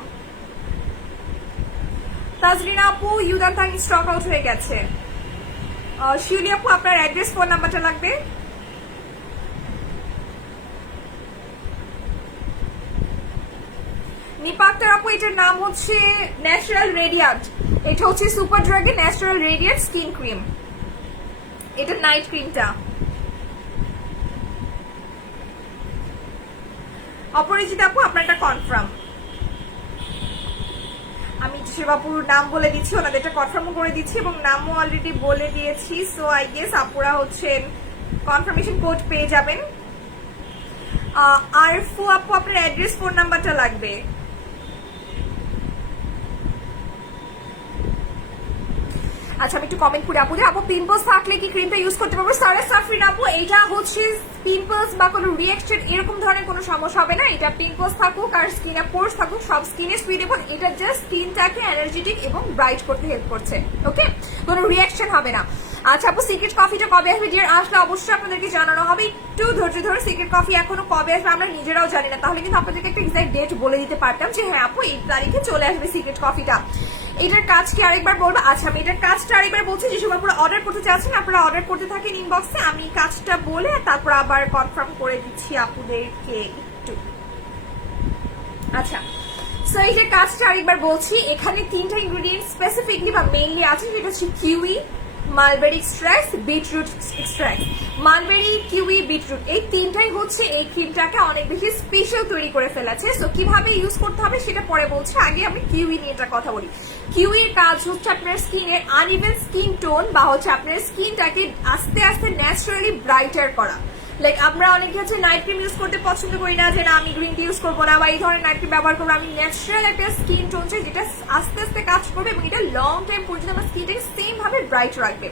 তাজরিনা আপু ইউদান স্টক আউট হয়ে গেছে। শিউলি আপু আপনার অ্যাড্রেস ফোন নাম্বারটা লাগবে। নিপা আক্তার আপু এটার নাম হচ্ছে ন্যাচারাল রেডিয়ান্ট, এটা হচ্ছে সুপার ড্রাগের ন্যাচারাল রেডিয়ান্ট স্কিন ক্রিম, এটা নাইট ক্রিমটা। অপরিচিত আপু আপনারটা কনফার্ম। আমি সেবাপুর নাম বলে দিচ্ছি, ওনাদেরটা কনফার্ম করে দিচ্ছি এবং নামও অলরেডি বলে দিয়েছি, সো আই গেস আপুরা হচ্ছেন কনফার্মেশন কোড পেয়ে যাবেন। আরফু আপু আপনার অ্যাড্রেস ফোন নাম্বারটা লাগবে। আচ্ছা আমি একটু কমেন্ট করে আপু আপু পিম্পলস থাকলে কি ক্রিমটা ইউজ করতে পারবো? সারা সাফরিন আপু এইটা হচ্ছে পিম্পলস বা কোনো রিঅ্যাকশন এরকম ধরনের কোনো সমস্যা হবে না, এটা পিম্পলস থাকুক আর স্কিনে পোর্স থাকুক সব স্কিনে সুইট, এবং এটা জাস্ট স্কিনটাকে এনার্জেটিক এবং ব্রাইট করতে হেল্প করছে, ওকে, কোনো রিঅ্যাকশন হবে না। আচ্ছা আপু সিক্রেট কফিটা কবে আসবে? ডিয়ার আসলে অবশ্যই আপনাদেরকে জানানো হবে, একটু ধৈর্য ধরে। সিক্রেট কফি এখনো কবে আসবে আমরা নিজেরাও জানি না, তাহলে কিন্তু আপনাদেরকে একটা এক্সাক্ট ডেট বলে দিতে পারতাম যে হ্যাঁ আপু এই তারিখে চলে আসবে সিক্রেট কফিটা। এটার কাজ কি আরেকবার বলবো? আচ্ছা আমি এটার কাজটা আরেকবার বলছি, যেসব আপনারা অর্ডার করতে চাচ্ছেন আপনারা অর্ডার করতে থাকেন ইনবক্সে, আমি কাজটা বলে তারপর আবার কনফার্ম করে দিচ্ছি আপুদেরকে একটু। আচ্ছা সো এই যে কাজটা আরেকবার বলছি, এখানে 3টা ইনগ্রেডিয়েন্ট স্পেসিফিকলি বা মেইনলি আছে, যেটা হচ্ছে kiwi, mulberry extract, beetroot extract. Mulberry, kiwi, beetroot এই 3টাই হচ্ছে এই ক্রিমটাকে অনেক বেশি স্পেশাল তৈরি করে ফেলেছে। সো কিভাবে ইউজ করতে হবে সেটা পরে বলছি, আগে আমি কিউই নিয়ে এটা কথা বলি। কিউইর কাজ হচ্ছে আপনার স্কিনের আনইভেন স্কিন টোন বা হচ্ছে আপনার স্কিনটাকে আস্তে আস্তে ন্যাচারালি ব্রাইটার করা। লাইক আমরা অনেকে হচ্ছে নাইট ক্রিম ইউজ করতে পছন্দ করি না, যে না আমি গ্রিন টি ইউজ করবো না বা এই ধরনের নাইট ক্রিম ব্যবহার করবো, আমি ন্যাচারাল একটা স্কিন টোন চাই যেটা আস্তে আস্তে কাজ করবে এবং এটা লং টাইম পর্যন্ত আমার স্কিনটাকে সেম ভাবে ব্রাইট রাখবে,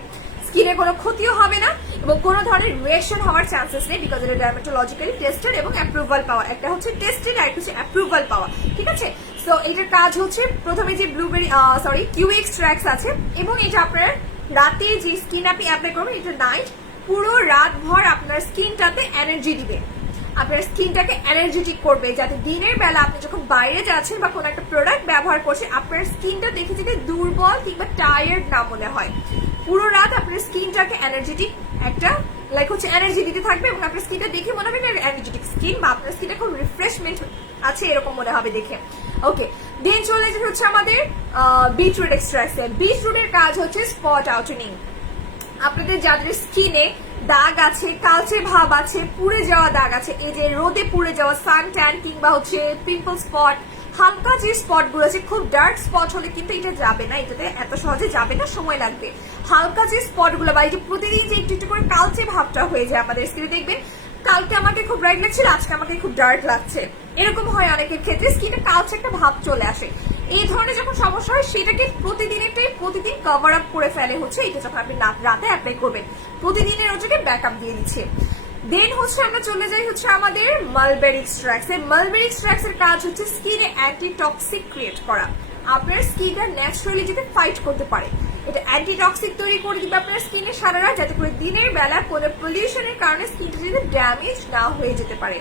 স্কিনে কোনো ক্ষতিও হবে না এবং কোনো ধরনের রিয়েকশন হওয়ার চান্সেস নেই, বিকজ এটা ডার্মাটোলজিক্যালি টেস্টেড এবং অ্যাপ্রুভাল পাওয়া। একটা হচ্ছে টেস্টেড আর একটা হচ্ছে অ্যাপ্রুভাল পাওয়া, ঠিক আছে। সো এটার কাজ হচ্ছে প্রথমে যে কিউই এক্সট্রাক্টস আছে এবং এটা আপনার রাতে যে স্কিন আপনি অ্যাপ্লাই করবেন, এটা নাইট পুরো রাত ভর আপনার স্কিনটাতে এনার্জি দিবে, আপনার স্কিনটাকে এনার্জেটিক করবে, যাতে দিনের বেলা আপনি যখন বাইরে যাচ্ছেন বা কোনো একটা প্রোডাক্ট ব্যবহার করছেন আপনার স্কিনটা দেখে যেতে দুর্বল কিংবা টায়ার্ড না মনে হয়। পুরো রাত আপনার স্কিনটাকে এনার্জেটিক একটা লাইক হচ্ছে এনার্জি দিতে থাকবে এবং আপনার স্কিনটা দেখে মনে হবে এনার্জেটিক স্কিন বা আপনার স্কিনটা খুব রিফ্রেশমেন্ট আছে এরকম মনে হবে দেখে। ওকে, দেন চলে যেতে হচ্ছে আমাদের বিটরুট এক্সট্রাক্ট। বিটরুটের কাজ হচ্ছে স্পট আউটনিং। আপনাদের যাদের স্কিনে দাগ আছে, কালচে ভাব আছে, পুড়ে যাওয়া দাগ আছে, এই যে রোদে পুড়ে যাওয়া সান ট্যান কিংবা হচ্ছে পিম্পল স্পট, হালকা যে স্পট গুলো আছে, খুব ডার্ক স্পট হলে কিন্তু এটা যাবে না, এটাতে এত সহজে যাবে না, সময় লাগবে। হালকা যে স্পট গুলো বা এই যে প্রতিদিন যে একটু একটু করে কালচে ভাবটা হয়ে যায় আমাদের স্কিনে, দেখবেন কালকে আমাকে খুব ব্রাইট লাগছিল, আজকে আমাকে খুব ডার্ক লাগছে, এরকম হয় অনেকের ক্ষেত্রে, স্কিনে কালচে একটা ভাব চলে আসে। এই ধরনের যখন সমস্যা হয় সেটাকে প্রতিদিন কভার আপ করে ফেলে হচ্ছে এটা, যখন আপনি রাতে অ্যাপ্লাই করবেন প্রতিদিনের ওটাকে ব্যাকআপ দিয়ে দিচ্ছে। দেন হচ্ছে আমরা চলে যাই হচ্ছে আমাদের মালবেরি এক্সট্রাক্টস। এই মালবেরি এক্সট্রাক্টস এর কাজ হচ্ছে স্কিনে অ্যান্টি টক্সিক ক্রিয়েট করা, আপনার স্কিনটা ন্যাচারালি যাতে ফাইট করতে পারে, এটা অ্যান্টি টক্সিক তৈরি করে দিবে আপনার স্কিনে সারা রাত, যাতে করে দিনের বেলা কোনো পলিউশনের কারণে স্কিনটা যাতে ড্যামেজ না হয়ে যেতে পারে,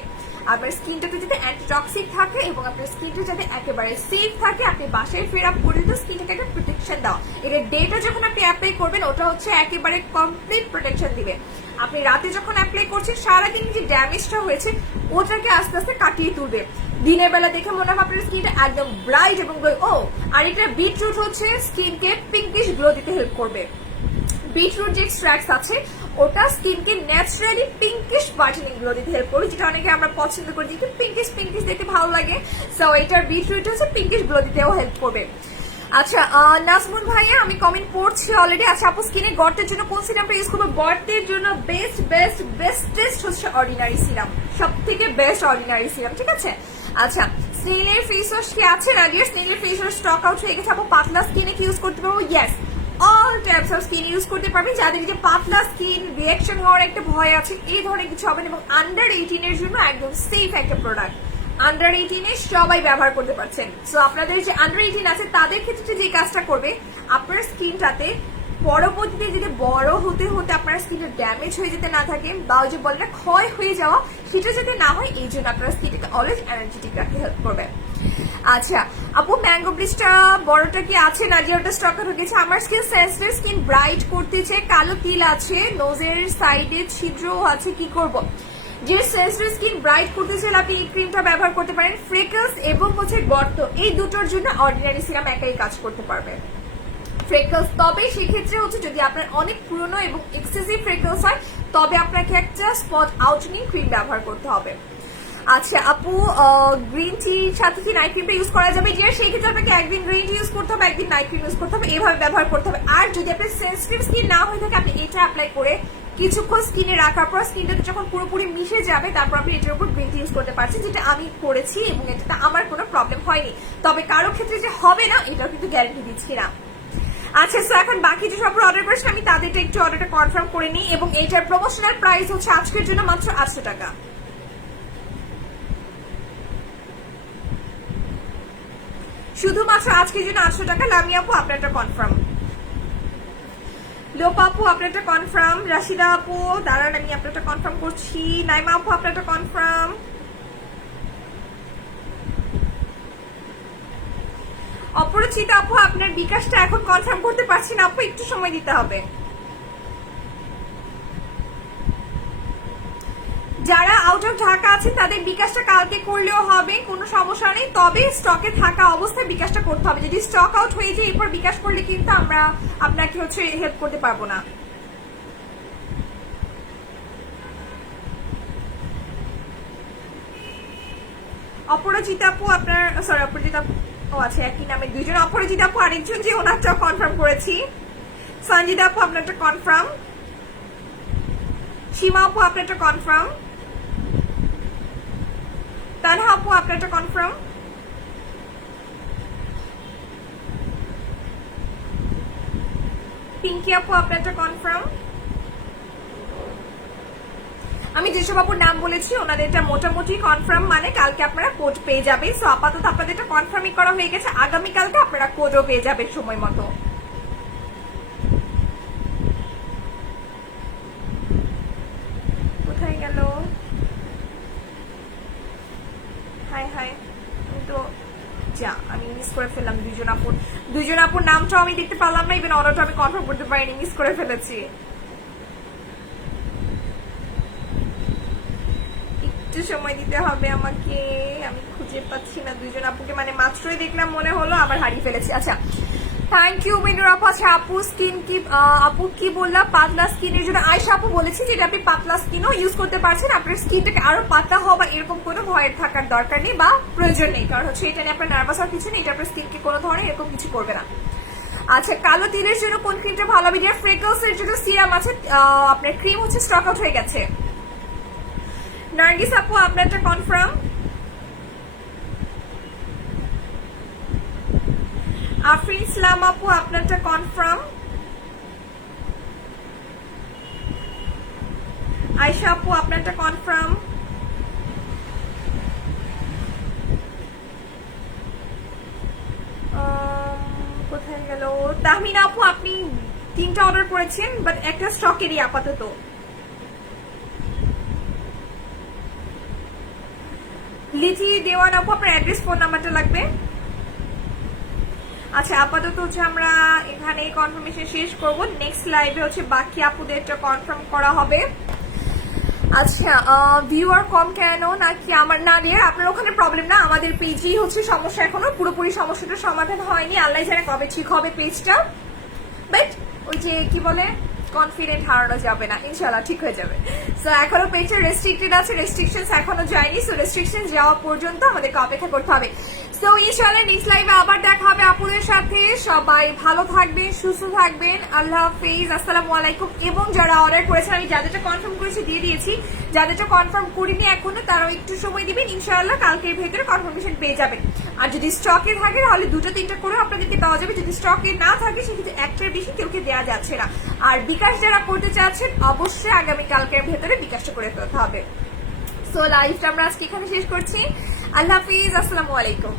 আপনার স্কিনটাতে যাতে অ্যান্টিটক্সিক থাকে এবং আপনার স্কিনটা যাতে একেবারে সেফ থাকে। আপনি বাসায় ফের আপ করে দিতে স্কিনটাকে একটা প্রোটেকশন দাও, এটা ডেটা যখন আপনি অ্যাপ্লাই করবেন ওটা হচ্ছে একেবারে কমপ্লিট প্রোটেকশন দিবে। আপনি রাতে যখন অ্যাপ্লাই করছেন সারাদিন যে ড্যামেজটা হয়েছে ওটাকে আস্তে আস্তে কাটিয়ে তুলবে, দিনের বেলা দেখে মনে হবে আপনার স্কিনটা একদম ব্রাইট এবং গ্লো। ও আর এটা বিটরুট হচ্ছে স্কিনকে পিঙ্কিশ গ্লো দিতে হেল্প করবে। বিটরুট যে এক্সট্রাক্টস আছে ওটা স্কিনকে ন্যাচারালি পিঙ্কিশ হোয়াইটেনিং গ্লো দিতে হেল্প করবে, যেটা অনেকে আমরা পছন্দ করি যে পিঙ্কিশ দেখতে ভালো লাগে। সো এটার বিটরুট হচ্ছে পিঙ্কিশ গ্লো দিতেও হেল্প করবে। আচ্ছা নাজমুন ভাইয়া আমি কমেন্ট পড়ছি অলরেডি। আচ্ছা আপু স্কিনে গর্তের জন্য কোন সিরামটা ইউজ করবো? গর্তের জন্য বেস্টেস্ট হচ্ছে অর্ডিনারি সিরাম, সব থেকে বেস্ট অর্ডিনারি সিরাম, ঠিক আছে। আচ্ছা স্নেইলের ফেস ওয়াশ কি আছে? নাদিয়া স্নেইলের ফেস ওয়াশ স্টক আউট হয়ে গেছে। আপু পাতলা স্কিনে কি ইউজ করতে পারবো? Yes, all types of skin use করতে পারবেন। যাদের যে পাতলা স্কিন, রিয়াকশন হওয়ার একটা ভয় আছে, এই ধরনের কিছু হবে না এবং আন্ডার 18 এর জন্য একদম সেফ একটা প্রোডাক্ট, আন্ডার 18 এ সবাই ব্যবহার করতে পারছেন। সো আপনাদের যে আন্ডার 18 আছে তাদের ক্ষেত্রে যে কাজটা করবে, আপনার স্কিনটাতে পরবর্তীতে যদি বড় হতে হতে আপনার স্কিনটা ড্যামেজ হয়ে যেতে না থাকে বা ওই যে বলে না ক্ষয় হয়ে যাওয়া, সেটা যাতে না হয় এই জন্য আপনার স্কিনটাকে অলওয়েজ এনার্জেটিক রাখতে হেল্প করবে। আচ্ছা আপু ম্যাঙ্গো ব্লিচটা বড়টা কি আছে? নাজিয়া ওটা স্টক আউট হয়ে গেছে। আমার স্কিন সেন্সিটিভ, স্কিন ব্রাইট করতেছে, কালো তিল আছে, নোজের সাইডে ছিদ্রও আছে, কি করব? যে সেন্সিটিভ স্কিন ব্রাইট করতে চাইলে আপনি এই ক্রিমটা ব্যবহার করতে পারেন। ফ্রেকলস এবং হচ্ছে গর্ত এই দুটোর জন্য অর্ডিনারি সিরাম একাই কাজ করতে পারবে। ফ্রেকলস তবে সেক্ষেত্রে হচ্ছে যদি আপনার অনেক পুরনো এবং এক্সেসিভ ফ্রেকলস হয় তবে আপনাকে একটা স্পট আউটনিং ক্রিম ব্যবহার করতে হবে। আচ্ছা আপু গ্রিন টির সাথে কি নাইট ক্রিমটা ইউজ করা যাবে? যে সেই ক্ষেত্রে আপনাকে একদিন গ্রিন টি ইউজ করতে হবে, একদিন নাইট ক্রিম ইউজ করতে হবে, এভাবে ব্যবহার করতে হবে। আর যদি আপনার সেন্সিটিভ স্কিন না হয়ে থাকে আপনি এটা অ্যাপ্লাই করে কিছুক্ষণ স্কিনে রাখার পর স্কিনটাতে যখন পুরোপুরি মিশে যাবে তারপর আপনি এটার উপর গ্রিন টি ইউজ করতে পারছেন, যেটা আমি করেছি এবং এটাতে আমার কোনো প্রবলেম হয়নি। তবে কারো ক্ষেত্রে যে হবে না এটাও কিন্তু গ্যারান্টি দিচ্ছি না। আচ্ছা সো এখন বাকি যে সব অর্ডার করেছেন আমি তাদেরটা একটু অর্ডারটা কনফার্ম করে নিই এবং এটার প্রমোশনাল প্রাইস হচ্ছে আজকের জন্য মাত্র 800 টাকা। শুধুমাত্র আজকের জন্য 800 টাকা। লামি আপু আপনারটা কনফার্ম, লোপা আপু আপনারটা কনফার্ম, রাশিদা আপু দাঁড়ান আমি আপনারটা কনফার্ম করছি, নাইমা আপু আপনারটা কনফার্ম, অপর অপরিচিতা আপু আপনার বিকাশটা এখন কনফার্ম করতে পারছি না আপু, একটু সময় দিতে হবে। যারা আউট অফ ঢাকা আছেন তাদের বিকাশটা কালকে করলেও হবে, কোনো সমস্যা নেই, তবে স্টকে থাকা অবস্থায় বিকাশটা করতে হবে। যদি স্টক আউট হয়ে যায় এরপর বিকাশ করলে কিন্তু আমরা আপনাকে হচ্ছে হেল্প করতে পারবো না। অপরাজিতা আপু আপনার, সরি অপরাজিতা আপু, ও আচ্ছা একই নামে দুইজন। অপরাজিতা আপু আরেকজন যে ওনারটা কনফার্ম করেছি। সঞ্জিতা আপু আপনারটা কনফার্ম। সীমা আপু আপনারটা কনফার্ম। তানহা আপু আপনারটা কনফার্ম। পিঙ্কি আপু আপনারটা কনফার্ম। আমি যেসব আপুর নাম বলেছি ওনাদেরটা মোটামুটি কনফার্ম, মানে কালকে আপনারা কোড পেয়ে যাবে। সো আপাতত আপনাদের এটা কনফার্মই করা হয়ে গেছে, আগামীকালকে আপনারা কোডও পেয়ে যাবেন সময় মতো। কোথায় গেল? হাই হাই, তো যা আমি মিস করে ফেললাম দুইজন আপুর নামটাও আমি দেখতে পারলাম না, ইভেন অর্ডারটা আমি কনফার্ম করতে পারিনি, মিস করে ফেলেছি। একটু সময় দিতে হবে আমাকে, আমি খুঁজে পাচ্ছি না দুইজন আপুকে, মানে মাত্রই দেখলাম মনে হলো আবার হারিয়ে ফেলেছি। আচ্ছা থ্যাংক ইউ মিনুর আপু। আচ্ছা আপু স্কিন কি, আপু কি বললাম পাতলা স্কিনের জন্য আয়শা আপু বলেছি যেটা আপনি পাতলা স্কিনও ইউজ করতে পারছেন, আপনার স্কিনটাকে আরো পাতলা হওয়া এরকম কোনো ভয়ের থাকার দরকার নেই বা প্রয়োজন নেই, কারণ হচ্ছে এটা নিয়ে আপনার নার্ভাস হওয়ার কিছু নেই, এটা আপনার স্কিনকে কোনো ধরনের এরকম কিছু করবে না। আচ্ছা কালো তিলের জন্য কোন ক্রিমটা ভালো হবে? ফ্রেকলস এর জন্য সিরাম আছে, আপনার ক্রিম হচ্ছে স্টক আউট হয়ে গেছে। নার্গিস আপু আপনারটা কনফার্ম। আফরিন ইসলাম আপু আপনারটা কনফার্ম। আয়শা আপু আপনারটা কনফার্ম। কোথায় গেল? তাহমিনা আপু আপনি 3টা অর্ডার করেছেন বাট একটা স্টকেরই আপাতত। লিচি দেওয়ান আপু আপনার অ্যাড্রেস ফোন নাম্বারটা লাগবে। আচ্ছা আপাতত হচ্ছে আমরা এখানে কনফার্মেশন শেষ করব, নেক্সট লাইভে হচ্ছে বাকি আপুদেরটা কনফার্ম করা হবে। আচ্ছা ভিউয়ার কম কেন নাকি আমার না দিয়ে আপনার ওখানে প্রবলেম না, আমাদের পেজেই হচ্ছে সমস্যা, এখনো পুরোপুরি সমস্যাটার সমাধান হয়নি, আল্লাহ জানে কবে ঠিক হবে পেজটা, বাট ওই যে কি বলে কনফিডেন্ট হারানো যাবে না, ইনশাআল্লাহ ঠিক হয়ে যাবে। সো এখনো পেজটা রেস্ট্রিক্টেড আছে, রেস্ট্রিকশন এখনো যায়নি, সো রেস্ট্রিকশন যাওয়া পর্যন্ত আমাদেরকে অপেক্ষা করতে হবে। সো ইনশাআল্লাহ নেক্সট লাইভে আবার দেখা হবে আপুদের সাথে, সবাই ভালো থাকবেন, সুস্থ থাকবেন, আল্লাহ হাফেজ, আসসালামু আলাইকুম। এবং যারা অর্ডার করেছেন আমি যাদেরটা কনফার্ম করেছি দিয়ে দিয়েছি, যাদেরটা কনফার্ম করিনি এখনো তারাও একটু সময় দিবেন, ইনশাআল্লাহ কালকের ভেতরে কনফার্মেশন পেয়ে যাবেন। আর যদি স্টকে থাকে তাহলে 2-3টা করে আপনাদেরকে দেওয়া যাবে, যদি স্টকে না থাকে সেক্ষেত্রে একটার বেশি কেউকে দেওয়া যাচ্ছে না। আর বিকাশ যারা করতে চাচ্ছেন অবশ্যই আগামী কালকের ভেতরে বিকাশটা করে ফেলতে হবে। সো লাইভটা আমরা আজকে এখানে শেষ করছি, আল্লাহ হাফিজ, আসসালামু আলাইকুম।